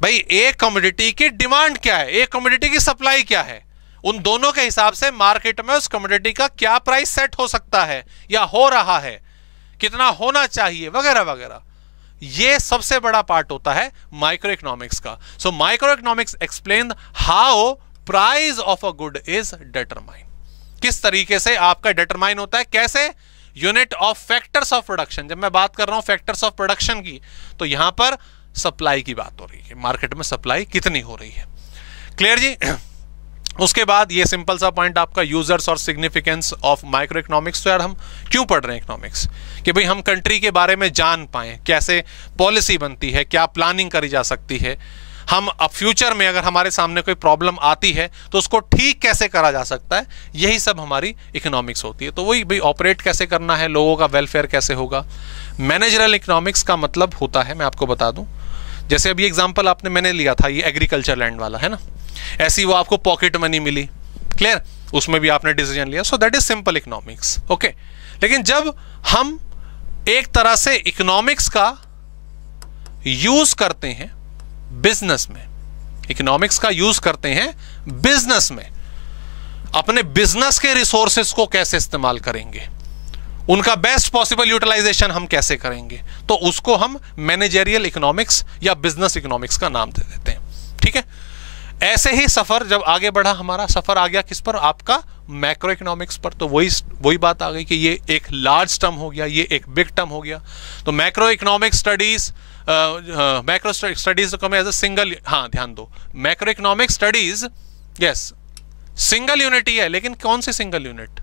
भाई एक कमोडिटी की डिमांड क्या है, एक कमोडिटी की सप्लाई क्या है, उन दोनों के हिसाब से मार्केट में उस कमोडिटी का क्या प्राइस सेट हो सकता है या हो रहा है, कितना होना चाहिए, वगैरह वगैरह। ये सबसे बड़ा पार्ट होता है माइक्रो इकोनॉमिक्स का। So micro economics explain how price of a good is determine, किस तरीके से आपका डिटरमाइन होता है, कैसे, unit of factors of production. जब मैं बात कर रहा हूं फैक्टर्स ऑफ प्रोडक्शन की, तो यहां पर सप्लाई की बात हो रही है, मार्केट में सप्लाई कितनी हो रही है। क्लियर जी। उसके बाद ये सिंपल सा पॉइंट आपका यूजर्स और सिग्निफिकेंस ऑफ माइक्रो इकोनॉमिक्स। तो यार हम क्यों पढ़ रहे हैं इकोनॉमिक्स, कि भाई हम कंट्री के बारे में जान पाएं, कैसे पॉलिसी बनती है, क्या प्लानिंग करी जा सकती है, हम अब फ्यूचर में अगर हमारे सामने कोई प्रॉब्लम आती है तो उसको ठीक कैसे करा जा सकता है, यही सब हमारी इकोनॉमिक्स होती है। तो वही भाई ऑपरेट कैसे करना है, लोगों का वेलफेयर कैसे होगा। मैनेजरल इकोनॉमिक्स का मतलब होता है, मैं आपको बता दूं, जैसे अभी एग्जांपल मैंने लिया था ये एग्रीकल्चर लैंड वाला, है ना, ऐसी वो आपको पॉकेट मनी मिली, क्लियर, उसमें भी आपने डिसीजन लिया, सो that is simple economics. Okay, लेकिन जब हम एक तरह से इकोनॉमिक्स का यूज करते हैं बिजनेस में, इकोनॉमिक्स का यूज करते हैं बिजनेस में, अपने बिजनेस के रिसोर्सेस को कैसे इस्तेमाल करेंगे, उनका बेस्ट पॉसिबल यूटिलाइजेशन हम कैसे करेंगे, तो उसको हम मैनेजरियल इकोनॉमिक्स या बिजनेस इकोनॉमिक्स का नाम दे देते हैं। ठीक है, ऐसे ही सफर जब आगे बढ़ा, हमारा सफर आ गया किस पर, आपका मैक्रो इकोनॉमिक्स पर। तो वही बात आ गई कि ये एक लार्ज टर्म हो गया, ये एक बिग टर्म हो गया। तो macro economic studies, macro studies को मैं एज अ सिंगल, हाँ ध्यान दो, macro economic studies, yes single unit ही है, लेकिन कौन सी सिंगल यूनिट,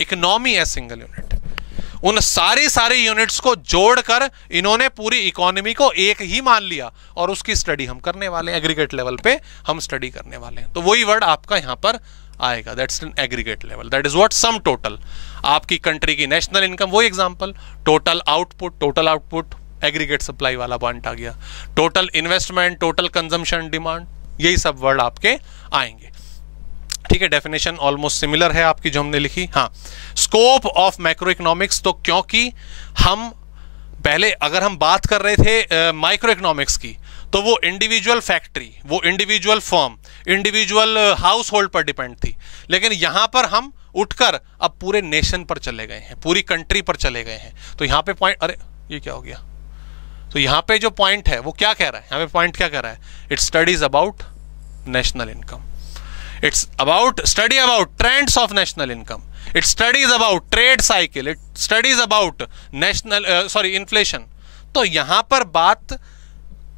इकोनॉमी है सिंगल यूनिट। उन सारी यूनिट्स को जोड़कर इन्होंने पूरी इकोनॉमी को एक ही मान लिया और उसकी स्टडी हम करने वाले हैं, एग्रीगेट लेवल पे हम स्टडी करने वाले हैं। तो वही वर्ड आपका यहां पर आएगा, that's an aggregate level, that is what sum total, आपकी कंट्री की नेशनल इनकम, वही example, total output aggregate supply वाला पॉइंट आ गया, total investment, total consumption, demand, यही सब वर्ड आपके आएंगे। ठीक है, डेफिनेशन ऑलमोस्ट सिमिलर है आपकी जो हमने लिखी। हाँ, स्कोप ऑफ मैक्रो इकोनॉमिक्स, तो क्योंकि हम पहले अगर हम बात कर रहे थे माइक्रो इकोनॉमिक्स की, तो वो इंडिविजुअल फैक्ट्री, वो individual firm, individual house hold पर डिपेंड थी। लेकिन यहां पर हम उठकर अब पूरे नेशन पर चले गए हैं, पूरी कंट्री पर चले गए हैं। तो यहां पे पॉइंट, अरे ये क्या हो गया, तो यहां पे जो पॉइंट है वो क्या कह रहा है, यहां पे पॉइंट क्या कह रहा है, it studies about national income, it's about study about trends of national income, it studies about trade cycle, it studies about national inflation. तो यहां पर बात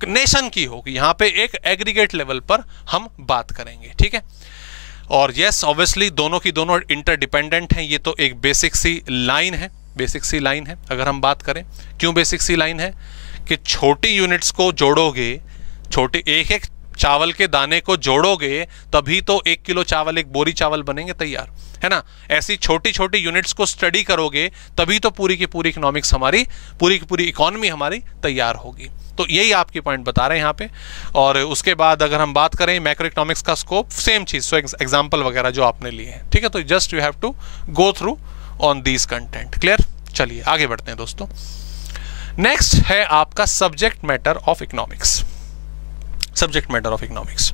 नेशन की होगी, यहां पे एक एग्रीगेट लेवल पर हम बात करेंगे, ठीक है। और यस, ऑब्वियसली दोनों की दोनों इंटरडिपेंडेंट हैं, ये तो एक बेसिक सी लाइन है, बेसिक सी लाइन है। अगर हम बात करें क्यों बेसिक सी लाइन है, कि छोटी यूनिट्स को जोड़ोगे, छोटे एक एक चावल के दाने को जोड़ोगे तभी तो 1 किलो चावल, 1 बोरी चावल बनेंगे तैयार, है ना। ऐसी छोटी छोटी यूनिट्स को स्टडी करोगे तभी तो पूरी की पूरी इकोनॉमिक्स हमारी, पूरी की पूरी इकोनॉमी हमारी तैयार होगी। तो यही आपकी पॉइंट बता रहे हैं यहाँ पे। और उसके बाद अगर हम बात करें मैक्रो इकोनॉमिक्स का स्कोप, सेम चीज, सो एग्जांपल वगैरह जो आपने लिए हैं, ठीक है। तो just you have to go through on these content. Clear? चलिए आगे बढ़ते हैं दोस्तों। नेक्स्ट है आपका subject matter of economics. Subject matter of economics,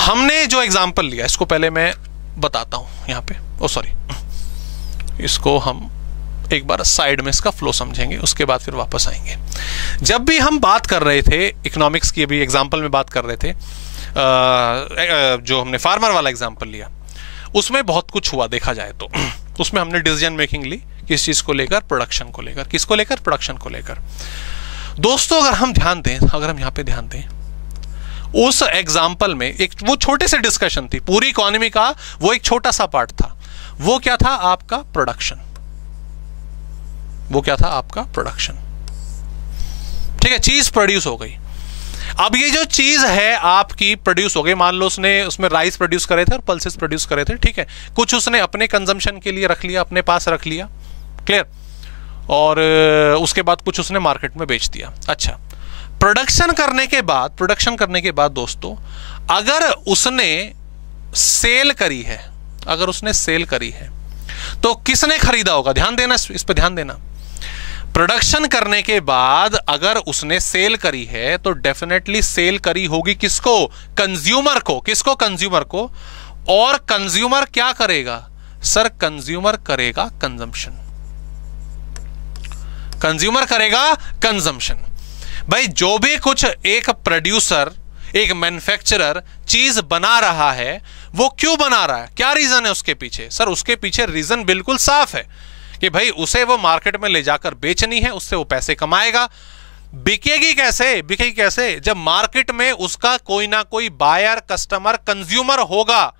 हमने जो एग्जांपल लिया इसको पहले मैं बताता हूं यहाँ पे, ओ सॉरी, इसको हम एक बार साइड में इसका फ्लो समझेंगे, उसके बाद फिर वापस आएंगे। जब भी हम बात कर रहे थे इकोनॉमिक्स की, अभी एग्जांपल में बात कर रहे थे, जो हमने फार्मर वाला एग्जांपल लिया, उसमें बहुत कुछ हुआ देखा जाए तो। उसमें हमने डिसीजन मेकिंग ली, किस चीज को लेकर, प्रोडक्शन को लेकर। किसको लेकर? प्रोडक्शन को लेकर। दोस्तों अगर हम ध्यान दें, अगर हम यहाँ पे ध्यान दें, उस एग्जाम्पल में एक वो छोटे से डिस्कशन थी, पूरी इकोनॉमी का वो एक छोटा सा पार्ट था। वो क्या था? आपका प्रोडक्शन। वो क्या था? आपका प्रोडक्शन, ठीक है। चीज प्रोड्यूस हो गई। अब ये जो चीज है आपकी प्रोड्यूस हो गई, मान लो उसने उसमें राइस प्रोड्यूस करे थे और पल्सेस प्रोड्यूस करे थे, ठीक है। कुछ उसने अपने कंजम्पशन के लिए रख लिया, अपने पास रख लिया, क्लियर। और उसके बाद कुछ उसने मार्केट में बेच दिया। अच्छा, प्रोडक्शन करने के बाद दोस्तों, अगर उसने सेल करी है, अगर उसने सेल करी है तो किसने खरीदा होगा? ध्यान देना, इस पर ध्यान देना। प्रोडक्शन करने के बाद अगर उसने सेल करी है तो डेफिनेटली सेल करी होगी किसको? कंज्यूमर को। किसको? कंज्यूमर को। और कंज्यूमर क्या करेगा सर? कंज्यूमर करेगा कंजम्पशन। कंज्यूमर करेगा कंजम्पशन। भाई जो भी कुछ एक प्रोड्यूसर, एक मैन्युफैक्चरर चीज बना रहा है, वो क्यों बना रहा है? क्या रीजन है उसके पीछे? सर उसके पीछे रीजन बिल्कुल साफ है कि भाई उसे वो मार्केट में ले जाकर बेचनी है, उससे वो पैसे कमाएगा। बिकेगी कैसे? बिकेगी कैसे? जब मार्केट में उसका कोई ना कोई बायर, कस्टमर, कंज्यूमर होगा।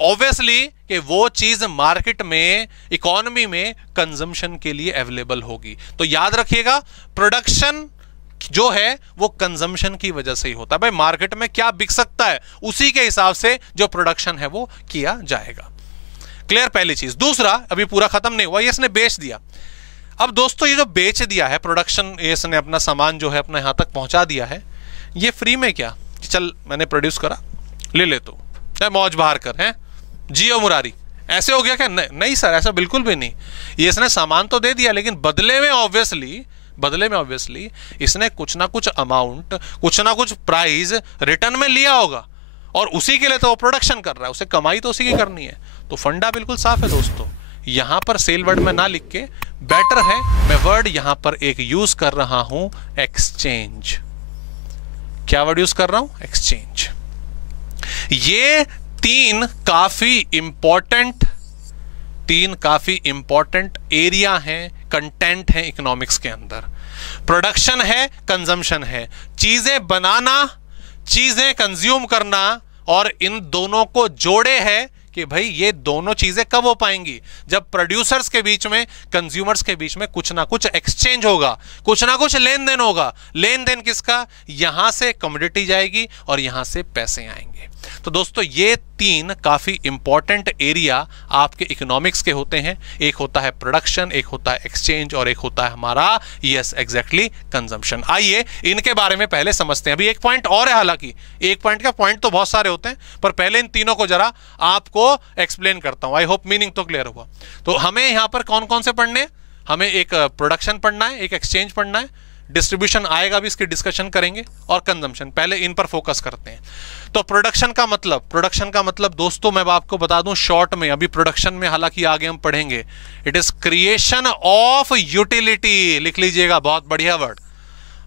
ऑब्वियसली कि वो चीज मार्केट में, इकोनॉमी में कंजम्पशन के लिए अवेलेबल होगी। तो याद रखिएगा, प्रोडक्शन जो है वो कंजम्पशन की वजह से ही होता है। भाई मार्केट में क्या बिक सकता है, उसी के हिसाब से जो प्रोडक्शन है वो किया जाएगा। क्लियर? पहली चीज। दूसरा, अभी पूरा खत्म नहीं हुआ, ये इसने बेच दिया। अब दोस्तों ये जो बेच दिया है, प्रोडक्शन, इसने अपना सामान जो है अपना यहां तक पहुंचा दिया है, ये फ्री में क्या, चल मैंने प्रोड्यूस करा, ले ले, तो मौज बहार कर, है जियो मुरारी, ऐसे हो गया क्या? नहीं सर, ऐसा बिल्कुल भी नहीं। ये इसने सामान तो दे दिया, लेकिन बदले में ऑब्वियसली इसने कुछ ना कुछ अमाउंट, कुछ ना कुछ प्राइस रिटर्न में लिया होगा, और उसी के लिए तो वो प्रोडक्शन कर रहा है, उसे कमाई तो उसी की करनी है। तो फंडा बिल्कुल साफ है दोस्तों। यहां पर सेल वर्ड में ना लिख के बेटर है मैं वर्ड यहां पर एक यूज कर रहा हूं, एक्सचेंज। क्या वर्ड यूज कर रहा हूं? एक्सचेंज। ये तीन काफी इंपॉर्टेंट एरिया हैं, कंटेंट है इकोनॉमिक्स के अंदर। प्रोडक्शन है, कंजम्पशन है, चीजें बनाना, चीजें कंज्यूम करना, और इन दोनों को जोड़े है कि भाई ये दोनों चीजें कब हो पाएंगी? जब प्रोड्यूसर्स के बीच में, कंज्यूमर्स के बीच में कुछ ना कुछ एक्सचेंज होगा, कुछ ना कुछ लेन देन होगा। लेन देन किसका? यहां से कमोडिटी जाएगी और यहां से पैसे आएंगे। करेंगे। तो दोस्तों ये तीन काफी इंपॉर्टेंट एरिया आपके इकोनॉमिक्स के होते हैं। एक होता है प्रोडक्शन, एक होता है एक्सचेंज और एक होता है हमारा यस एग्जैक्टली कंजम्पशन। आइए इनके बारे में पहले समझते हैं। अभी एक पॉइंट और है, हालांकि एक पॉइंट का पॉइंट तो बहुत सारे होते हैं, पर पहले इन तीनों को जरा आपको एक्सप्लेन करता हूं। आई होप मीनिंग तो क्लियर हुआ। तो हमें यहां पर कौन कौन से पढ़ने हैं? हमें एक प्रोडक्शन पढ़ना है, एक एक्सचेंज पढ़ना है, डिस्ट्रीब्यूशन आएगा भी, इसकी डिस्कशन करेंगे, और कंजम्पशन। पहले इन पर फोकस करते हैं। तो प्रोडक्शन का मतलब दोस्तों मैं आपको बता दूं शॉर्ट में, अभी प्रोडक्शन में हालांकि आगे हम पढ़ेंगे, it is creation of utility. लिख लीजिएगा, बहुत बढ़िया word.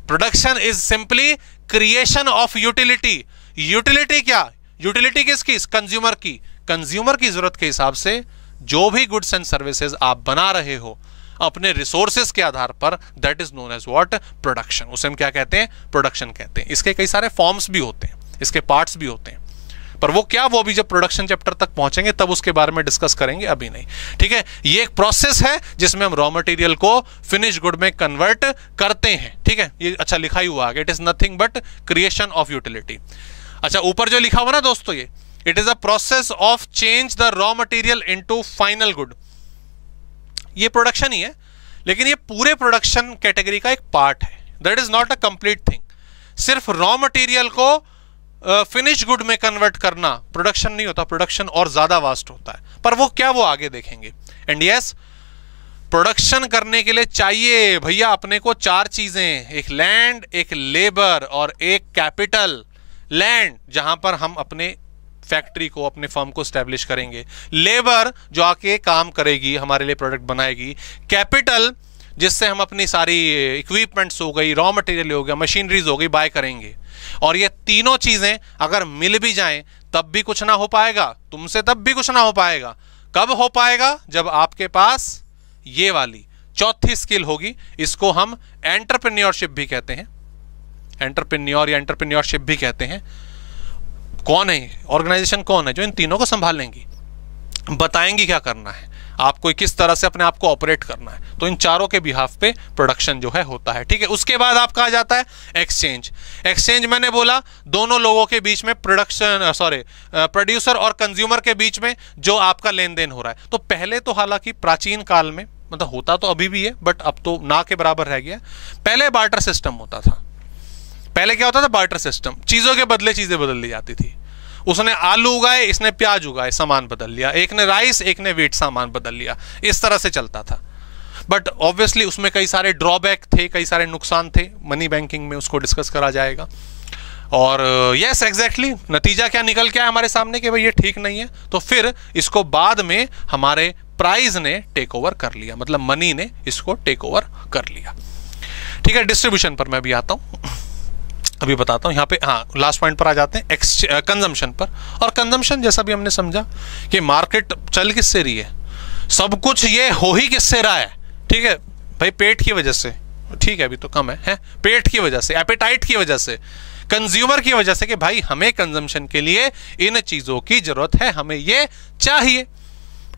Production is simply creation of utility. Utility क्या? यूटिलिटी किसकी? कंज्यूमर की। कंज्यूमर की जरूरत के हिसाब से जो भी गुड्स एंड सर्विसेज आप बना रहे हो अपने रिसोर्सेज के आधार पर, that is known as what? Production. उसे हम क्या कहते हैं? प्रोडक्शन कहते हैं। इसके कई सारे फॉर्म्स भी होते हैं, इसके पार्ट्स भी होते हैं, पर वो क्या, वो अभी जब प्रोडक्शन चैप्टर तक पहुंचेंगे तब उसके बारे में डिस्कस करेंगे, अभी नहीं। ठीक है, ये एक प्रोसेस है जिसमें हम रॉ मटेरियल को फिनिश गुड में कन्वर्ट करते हैं। ठीक है, ये अच्छा लिखा ही हुआ है, it is nothing but creation of utility. अच्छा, ऊपर जो लिखा हुआ ना दोस्तों, ये it is a process of change the raw material into final good. ये प्रोडक्शन ही है, लेकिन ये पूरे प्रोडक्शन कैटेगरी का एक पार्ट है। That is not a complete thing. सिर्फ रॉ मटेरियल को फिनिश गुड में कन्वर्ट करना प्रोडक्शन नहीं होता, प्रोडक्शन और ज्यादा वास्ट होता है। पर वो क्या, वो आगे देखेंगे। एंड यस, प्रोडक्शन करने के लिए चाहिए भैया अपने को चार चीजें, एक लैंड, एक लेबर और एक कैपिटल। लैंड जहां पर हम अपने फैक्ट्री को, अपने फर्म को स्टैब्लिश करेंगे। लेबर जो आके काम करेगी, हमारे लिए प्रोडक्ट बनाएगी। कैपिटल जिससे हम अपनी सारी इक्विपमेंट्स हो गई, रॉ मटेरियल हो गया, मशीनरीज हो गई, बाय करेंगे। और ये तीनों चीजें अगर मिल भी जाएं तब भी कुछ ना हो पाएगा, तुमसे तब भी कुछ ना हो पाएगा। कब हो पाएगा? जब आपके पास ये वाली चौथी स्किल होगी। इसको हम एंटरप्रेन्योरशिप भी कहते हैं। एंटरप्रेन्योर या एंटरप्रेन्योरशिप भी कहते हैं। कौन है ऑर्गेनाइजेशन, कौन है जो इन तीनों को संभालेंगी, बताएंगी क्या करना है आपको, किस तरह से अपने आप को ऑपरेट करना है। तो इन चारों के बिहाफ पे प्रोडक्शन जो है होता है। ठीक है, उसके बाद आपका आ जाता है एक्सचेंज। एक्सचेंज मैंने बोला दोनों लोगों के बीच में, प्रोड्यूसर और कंज्यूमर के बीच में जो आपका लेन देन हो रहा है। तो पहले तो हालांकि प्राचीन काल में, मतलब होता तो अभी भी है बट अब तो ना के बराबर रह गया। पहले बार्टर सिस्टम होता था। पहले क्या होता था? Barter system. चीजों के बदले चीजें बदल ली जाती थी। उसने आलू उगाए, इसने प्याज उगाए, सामान बदल लिया। एक ने राइस, एक ने वीट, सामान बदल लिया। इस तरह से चलता था। बट ऑब्वियसली उसमें कई सारे ड्रॉबैक थे, कई सारे नुकसान थे। मनी बैंकिंग में उसको डिस्कस करा जाएगा। और यस एग्जैक्टली नतीजा क्या निकल के आया हमारे सामने कि भाई ये ठीक नहीं है। तो फिर इसको बाद में हमारे प्राइस ने टेक ओवर कर लिया, मतलब मनी ने इसको टेक ओवर कर लिया। ठीक है, डिस्ट्रीब्यूशन पर मैं भी आता हूं, अभी बताता हूं। यहाँ पे हाँ लास्ट पॉइंट पर आ जाते हैं, कंजम्पशन पर। और कंजम्पशन जैसा भी हमने समझा कि मार्केट चल किससे रही है, सब कुछ ये हो ही किससे रहा है। ठीक है भाई, पेट की वजह से। ठीक है, अभी तो कम है? पेट की वजह से, एपेटाइट की वजह से, कंज्यूमर की वजह से कि भाई हमें कंजम्पशन के लिए इन चीजों की जरूरत है, हमें ये चाहिए।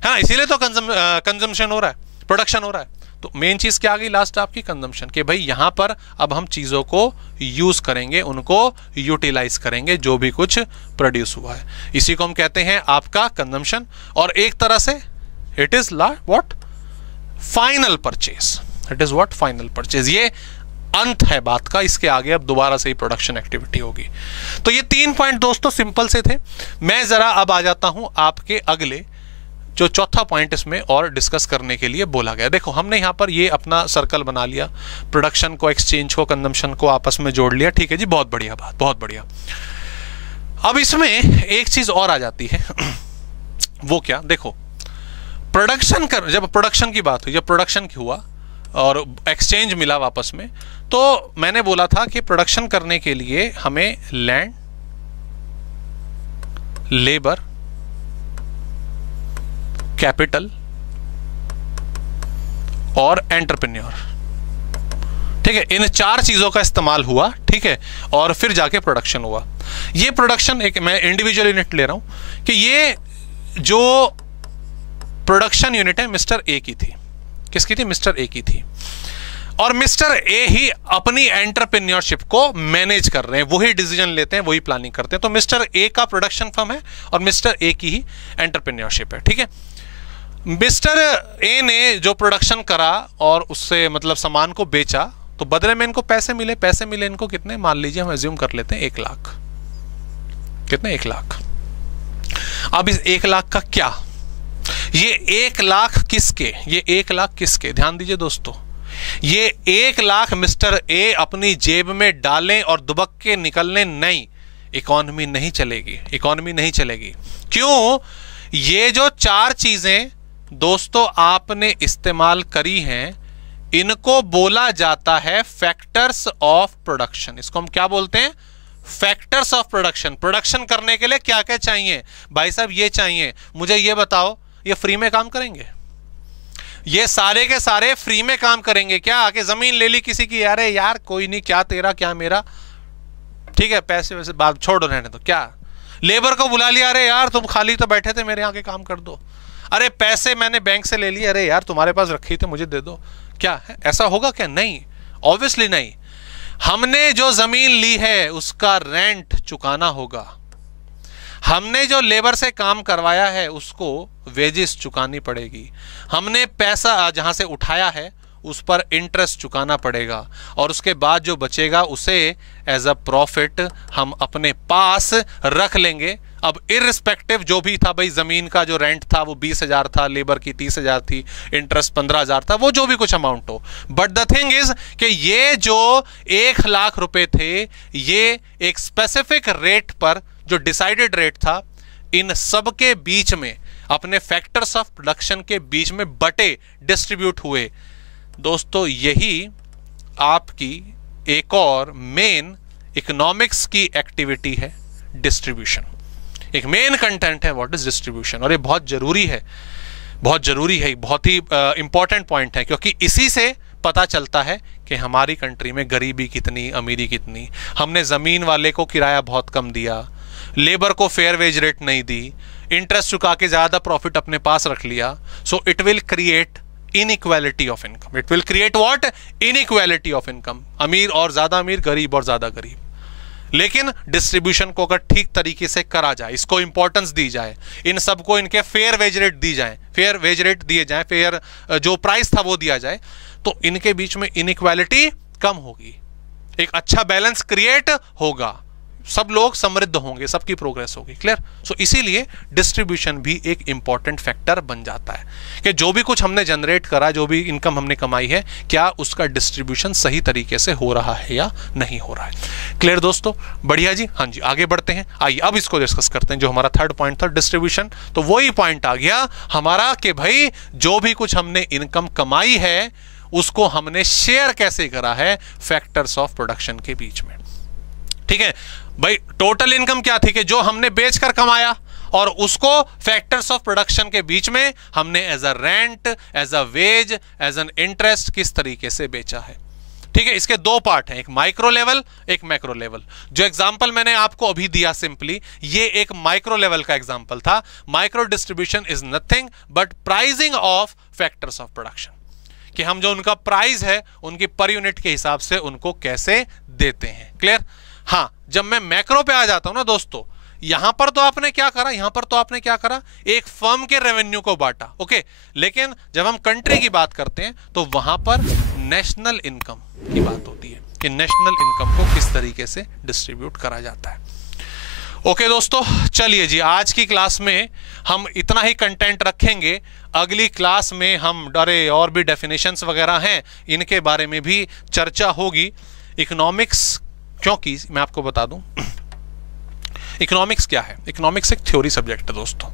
हाँ, इसीलिए तो कंजम्पशन हो रहा है, प्रोडक्शन हो रहा है। तो मेन चीज क्या आ गई लास्ट आपकी? कंजम्पशन। कि भाई यहां पर अब हम चीजों को यूज करेंगे, उनको यूटिलाइज करेंगे, जो भी कुछ प्रोड्यूस हुआ है। इसी को हम कहते हैं आपका कंजम्पशन। और एक तरह से it is what? Final purchase. It is what? Final purchase. ये अंत है बात का, इसके आगे अब दोबारा से ही प्रोडक्शन एक्टिविटी होगी। तो ये 3 पॉइंट दोस्तों सिंपल से थे। मैं जरा अब आ जाता हूं आपके अगले जो चौथा पॉइंट इसमें और डिस्कस करने के लिए बोला गया। देखो हमने यहां पर ये अपना सर्कल बना लिया, प्रोडक्शन को, एक्सचेंज को, कंजम्पशन को आपस में जोड़ लिया। ठीक है जी, बहुत बढ़िया बात, बहुत बढ़िया। अब इसमें एक चीज और आ जाती है, वो क्या? देखो प्रोडक्शन कर, जब प्रोडक्शन की बात हुई, जब प्रोडक्शन हुआ और एक्सचेंज मिला वापस में, तो मैंने बोला था कि प्रोडक्शन करने के लिए हमें लैंड, लेबर, कैपिटल और एंटरप्रेन्योर, ठीक है, इन 4 चीजों का इस्तेमाल हुआ। ठीक है, और फिर जाके प्रोडक्शन हुआ। ये प्रोडक्शन, एक मैं इंडिविजुअल यूनिट ले रहा हूं कि ये जो प्रोडक्शन यूनिट है मिस्टर ए की थी। किसकी थी? मिस्टर ए की थी। और मिस्टर ए ही अपनी एंटरप्रेन्योरशिप को मैनेज कर रहे हैं, वही डिसीजन लेते हैं, वही प्लानिंग करते हैं। तो मिस्टर ए का प्रोडक्शन फर्म है और मिस्टर ए की ही एंटरप्रेन्योरशिप है, ठीक है। मिस्टर ए ने जो प्रोडक्शन करा और उससे मतलब सामान को बेचा, तो बदले में इनको पैसे मिले। पैसे मिले इनको कितने, मान लीजिए हम एज्यूम कर लेते हैं 1 लाख। कितने, 1 लाख। अब इस 1 लाख का क्या, ये 1 लाख किसके, ये 1 लाख किसके, ध्यान दीजिए दोस्तों, ये 1 लाख मिस्टर ए अपनी जेब में डालें और दुबक के निकलने नहीं, इकोनॉमी नहीं चलेगी, इकोनॉमी नहीं चलेगी। क्यों, ये जो 4 चीजें दोस्तों आपने इस्तेमाल करी हैं, इनको बोला जाता है फैक्टर्स ऑफ प्रोडक्शन। इसको हम क्या बोलते हैं, फैक्टर्स ऑफ प्रोडक्शन। प्रोडक्शन करने के लिए क्या क्या चाहिए, भाई साहब ये चाहिए, मुझे ये बताओ, ये फ्री में काम करेंगे, ये सारे के सारे फ्री में काम करेंगे क्या? आके जमीन ले ली किसी की, यार यार कोई नहीं, क्या तेरा क्या मेरा, ठीक है, पैसे वैसे बात छोड़ रहने दो, क्या लेबर को बुला लिया, अरे यार तुम खाली तो बैठे थे, मेरे यहाँ के काम कर दो, अरे पैसे मैंने बैंक से ले लिए, अरे यार तुम्हारे पास रखी थे मुझे दे दो, क्या है? ऐसा होगा क्या? नहीं, ऑब्वियसली नहीं। हमने जो जमीन ली है उसका रेंट चुकाना होगा, हमने जो लेबर से काम करवाया है उसको वेजेस चुकानी पड़ेगी, हमने पैसा जहां से उठाया है उस पर इंटरेस्ट चुकाना पड़ेगा, और उसके बाद जो बचेगा उसे एज अ प्रॉफिट हम अपने पास रख लेंगे। अब इररिस्पेक्टिव जो भी था भाई, जमीन का जो रेंट था वो 20,000 था, लेबर की 30,000 थी, इंटरेस्ट 15,000 था, वो जो भी कुछ अमाउंट हो, बट द थिंग इज कि ये जो 1 लाख रुपए थे, ये एक स्पेसिफिक रेट पर जो डिसाइडेड रेट था, इन सब के बीच में अपने फैक्टर्स ऑफ प्रोडक्शन के बीच में बटे, डिस्ट्रीब्यूट हुए। दोस्तों यही आपकी एक और मेन इकोनॉमिक्स की एक्टिविटी है, डिस्ट्रीब्यूशन। एक मेन कंटेंट है व्हाट इज डिस्ट्रीब्यूशन, और ये बहुत जरूरी है, बहुत जरूरी है, बहुत ही इंपॉर्टेंट पॉइंट है, क्योंकि इसी से पता चलता है कि हमारी कंट्री में गरीबी कितनी, अमीरी कितनी। हमने जमीन वाले को किराया बहुत कम दिया, लेबर को फेयर वेज रेट नहीं दी, इंटरेस्ट चुका के ज्यादा प्रॉफिट अपने पास रख लिया। So it will create inequality of income, it will create what, inequality of income, अमीर और ज्यादा अमीर, गरीब और ज्यादा गरीब। लेकिन डिस्ट्रीब्यूशन को अगर ठीक तरीके से करा जाए, इसको इंपॉर्टेंस दी जाए, इन सबको इनके फेयर वेज रेट दी जाए, फेयर वेज रेट दिए जाए, फेयर जो प्राइस था वो दिया जाए, तो इनके बीच में इनइक्वालिटी कम होगी, एक अच्छा बैलेंस क्रिएट होगा, सब लोग समृद्ध होंगे, सबकी प्रोग्रेस होगी। क्लियर? सो इसीलिए डिस्ट्रीब्यूशन भी एक इंपॉर्टेंट फैक्टर बन जाता है कि जो भी कुछ हमने जनरेट करा, जो भी इनकम हमने कमाई है, क्या उसका डिस्ट्रीब्यूशन सही तरीके से हो रहा है या नहीं हो रहा है। क्लियर दोस्तों? बढ़िया जी, हाँ जी, आगे बढ़ते हैं। आइए अब इसको डिस्कस करते हैं, जो हमारा 3rd पॉइंट था डिस्ट्रीब्यूशन। तो वही पॉइंट आ गया हमारा कि भाई जो भी कुछ हमने इनकम कमाई है उसको हमने शेयर कैसे करा है फैक्टर्स ऑफ प्रोडक्शन के बीच में। ठीक है भाई, टोटल इनकम क्या थी कि जो हमने बेचकर कमाया, और उसको फैक्टर्स ऑफ प्रोडक्शन के बीच में हमने as a rent, as a wage, as an interest किस तरीके से बेचा है। ठीक है, इसके 2 पार्ट हैं, एक माइक्रो लेवल, एक मैक्रो लेवल। जो एग्जांपल मैंने आपको अभी दिया सिंपली, ये एक माइक्रो लेवल का एग्जांपल था। Micro distribution is nothing but pricing of factors of production, कि हम जो उनका प्राइस है उनकी पर यूनिट के हिसाब से उनको कैसे देते हैं। क्लियर? हाँ, जब मैं मैक्रो पे आ जाता हूं ना दोस्तों, यहां पर तो आपने क्या करा, यहां पर तो आपने क्या करा, एक फर्म के रेवेन्यू को बांटा, ओके। लेकिन जब हम कंट्री की बात करते हैं तो वहां पर नेशनल इनकम की बात होती है कि नेशनल इनकम को किस तरीके से डिस्ट्रीब्यूट करा जाता है। ओके दोस्तों, चलिए जी, आज की क्लास में हम इतना ही कंटेंट रखेंगे। अगली क्लास में हम और भी डेफिनेशंस वगैरह हैं, इनके बारे में भी चर्चा होगी। इकोनॉमिक्स, क्योंकि मैं आपको बता दूं इकोनॉमिक्स क्या है। इकोनॉमिक्स एक थ्योरी सब्जेक्ट है दोस्तों।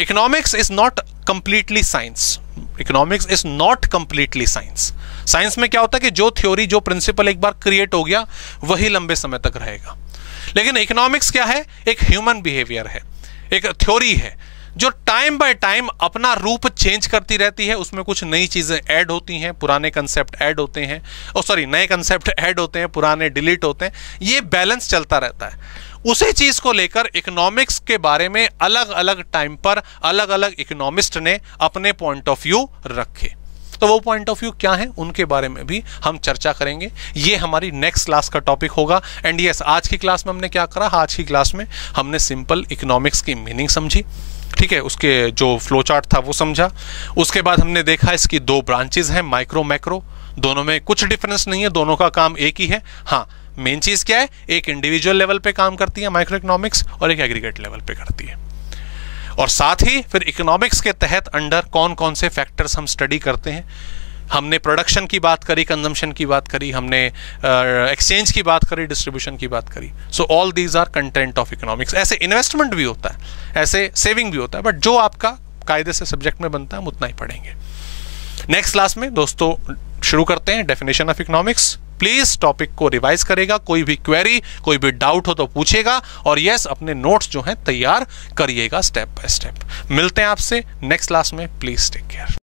Economics is not completely science, economics is not completely science. Science में क्या होता है कि जो थ्योरी, जो प्रिंसिपल एक बार क्रिएट हो गया वही लंबे समय तक रहेगा। लेकिन इकोनॉमिक्स क्या है, एक ह्यूमन बिहेवियर है, एक थ्योरी है जो टाइम बाय टाइम अपना रूप चेंज करती रहती है। उसमें कुछ नई चीजें ऐड होती हैं, पुराने कंसेप्ट ऐड होते हैं, नए कंसेप्ट ऐड होते हैं, पुराने डिलीट होते हैं। ये बैलेंस चलता रहता है। उसी चीज को लेकर इकोनॉमिक्स के बारे में अलग अलग टाइम पर अलग अलग इकोनॉमिस्ट ने अपने पॉइंट ऑफ व्यू रखे। तो वो पॉइंट ऑफ व्यू क्या है उनके बारे में भी हम चर्चा करेंगे। ये हमारी नेक्स्ट क्लास का टॉपिक होगा। एंड यस, आज की क्लास में हमने क्या करा, आज की क्लास में हमने सिंपल इकोनॉमिक्स की मीनिंग समझी, ठीक है, उसके जो फ्लो चार्ट था वो समझा। उसके बाद हमने देखा इसकी दो ब्रांचेज हैं, माइक्रो मैक्रो, दोनों में कुछ डिफरेंस नहीं है, दोनों का काम एक ही है। हाँ, मेन चीज क्या है, एक इंडिविजुअल लेवल पे काम करती है माइक्रो इकोनॉमिक्स और एक एग्रीगेट लेवल पे करती है। और साथ ही फिर इकोनॉमिक्स के तहत अंडर कौन कौन से फैक्टर्स हम स्टडी करते हैं। हमने प्रोडक्शन की बात करी, कंजम्पशन की बात करी, हमने एक्सचेंज की बात करी, डिस्ट्रीब्यूशन की बात करी। So all these are content of economics. ऐसे इन्वेस्टमेंट भी होता है, ऐसे सेविंग भी होता है, बट जो आपका कायदे से सब्जेक्ट में बनता है हम उतना ही पढ़ेंगे। नेक्स्ट क्लास में दोस्तों शुरू करते हैं definition of economics. Please topic को रिवाइज करेगा, कोई भी क्वेरी, कोई भी डाउट हो तो पूछेगा, और यस अपने नोट्स जो हैं तैयार करिएगा स्टेप बाय स्टेप। मिलते हैं आपसे नेक्स्ट क्लास में। Please take care.